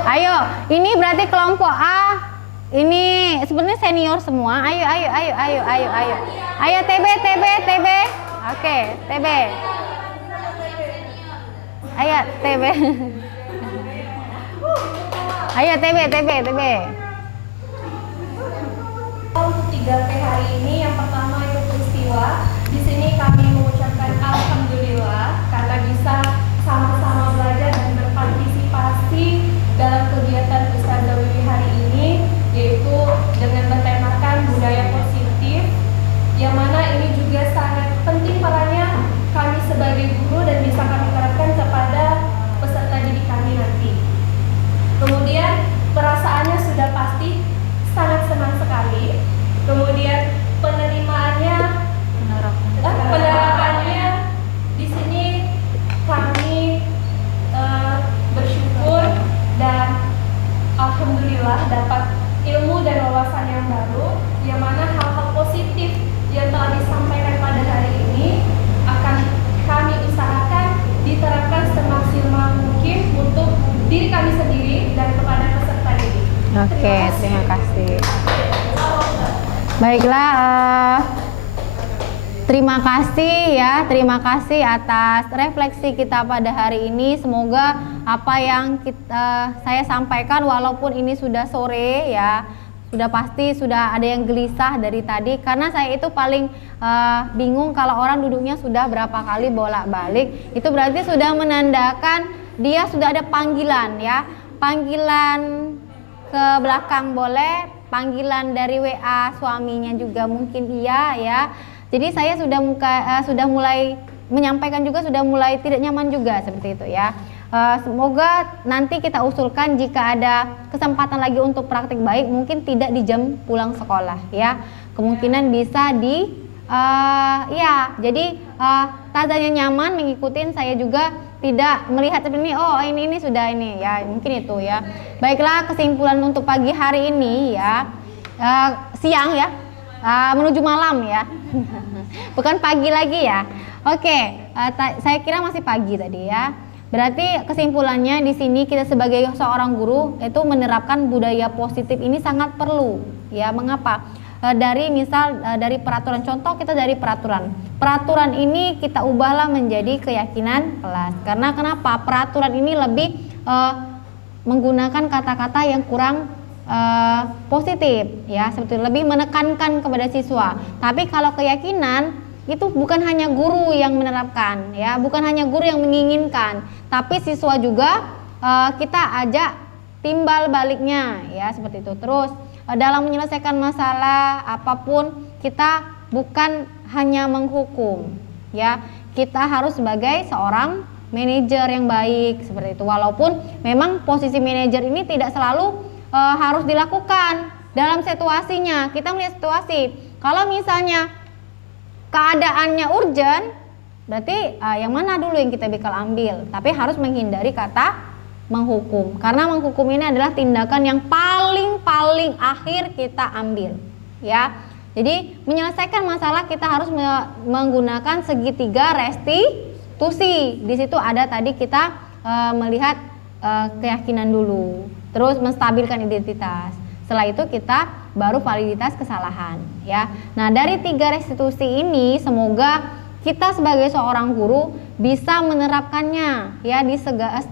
Ayo, ini berarti kelompok A. Ini sebenarnya senior semua. Ayo. Ayo TB. Oke, TB. Ayo TB. Ayo TB. Untuk 3P hari ini, yang pertama itu peristiwa. Di sini kami mengucapkan alhamdulillah karena bisa sama-sama belajar dan berpartisipasi dalam kegiatan Ustazah Wiwi hari ini, yaitu dengan bertemakan budaya positif, yang mana ini juga sangat penting perannya kami sebagai guru dan bisa kami terapkan kepada peserta didik kami nanti. Kemudian perasaannya sudah pasti sangat senang sekali. Kemudian penerapannya di sini kami bersyukur dan alhamdulillah dapat ilmu dan wawasan yang baru, yang mana hal-hal positif yang telah disampaikan pada hari ini akan kami usahakan diterapkan semaksimal mungkin untuk diri kami sendiri dan kepada peserta didik. Oke, terima kasih. Baiklah, terima kasih atas refleksi kita pada hari ini. Semoga apa yang saya sampaikan, walaupun ini sudah sore ya, sudah pasti sudah ada yang gelisah dari tadi, karena saya itu paling bingung kalau orang duduknya sudah berapa kali bolak-balik. Itu berarti sudah menandakan dia sudah ada panggilan ya, panggilan ke belakang boleh, panggilan dari WA suaminya juga mungkin iya ya. Jadi saya sudah mulai menyampaikan juga, sudah mulai tidak nyaman juga seperti itu ya. Semoga nanti kita usulkan jika ada kesempatan lagi untuk praktik baik, mungkin tidak di jam pulang sekolah ya. Kemungkinan bisa di jadi ustazahnya nyaman mengikuti, saya juga tidak melihat seperti ini, oh ini sudah ini ya, mungkin itu ya. Baiklah, kesimpulan untuk pagi hari ini ya, siang ya, menuju malam ya, bukan pagi lagi ya. Oke, saya kira masih pagi tadi ya. Berarti kesimpulannya di sini kita sebagai seorang guru itu menerapkan budaya positif ini sangat perlu ya. Mengapa? Dari misal dari peraturan, contoh kita dari peraturan ini kita ubahlah menjadi keyakinan kelas. Karena kenapa? Peraturan ini lebih menggunakan kata-kata yang kurang positif ya, seperti lebih menekankan kepada siswa. Tapi kalau keyakinan itu bukan hanya guru yang menerapkan ya, bukan hanya guru yang menginginkan, tapi siswa juga kita ajak timbal baliknya ya, seperti itu. Terus dalam menyelesaikan masalah apapun kita bukan hanya menghukum ya, kita harus sebagai seorang manajer yang baik, seperti itu. Walaupun memang posisi manajer ini tidak selalu harus dilakukan dalam situasinya. Kita melihat situasi, kalau misalnya keadaannya urgent, berarti yang mana dulu yang kita bakal ambil. Tapi harus menghindari kata menghukum, karena menghukum ini adalah tindakan yang paling akhir kita ambil ya. Jadi menyelesaikan masalah kita harus menggunakan segitiga restitusi. Di situ ada tadi kita melihat keyakinan dulu, terus menstabilkan identitas. Setelah itu kita baru validitas kesalahan ya. Nah, dari 3 restitusi ini semoga kita sebagai seorang guru bisa menerapkannya ya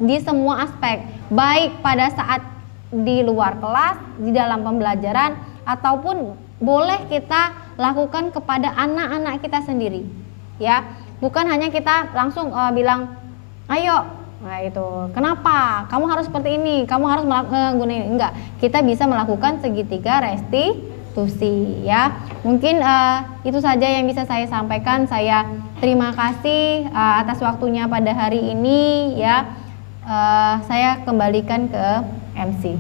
di semua aspek, baik pada saat di luar kelas, di dalam pembelajaran, ataupun boleh kita lakukan kepada anak-anak kita sendiri ya. Bukan hanya kita langsung bilang ayo, nah itu kenapa kamu harus seperti ini, kamu harus melakukan ini, enggak. Kita bisa melakukan segitiga restitusi ya. Mungkin itu saja yang bisa saya sampaikan. Saya terima kasih atas waktunya pada hari ini ya. Saya kembalikan ke MC.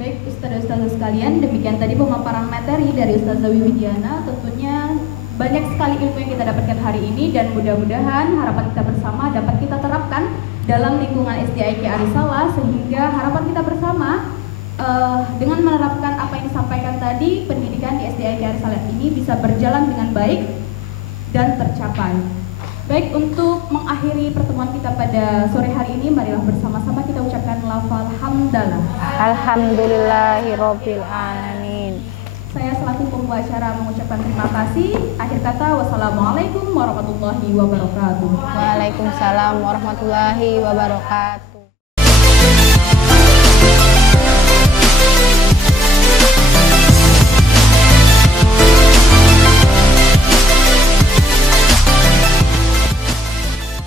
Baik Ustazah-Ustazah sekalian, demikian tadi pemaparan materi dari Ustazah Wiwidiana. Tentunya banyak sekali ilmu yang kita dapatkan hari ini, dan mudah-mudahan harapan kita bersama dapat kita terapkan dalam lingkungan SDIK Arisalah, sehingga harapan kita bersama dengan menerapkan apa yang disampaikan tadi, pendidikan di SDIK Arisalah ini bisa berjalan dengan baik dan tercapai. Baik, untuk mengakhiri pertemuan kita pada sore hari ini, marilah bersama-sama kita ucapkan lafal hamdalah. Alhamdulillahirabbil alamin. Saya selaku pembawa acara mengucapkan terima kasih. Akhir kata, wassalamualaikum warahmatullahi wabarakatuh. Waalaikumsalam warahmatullahi wabarakatuh.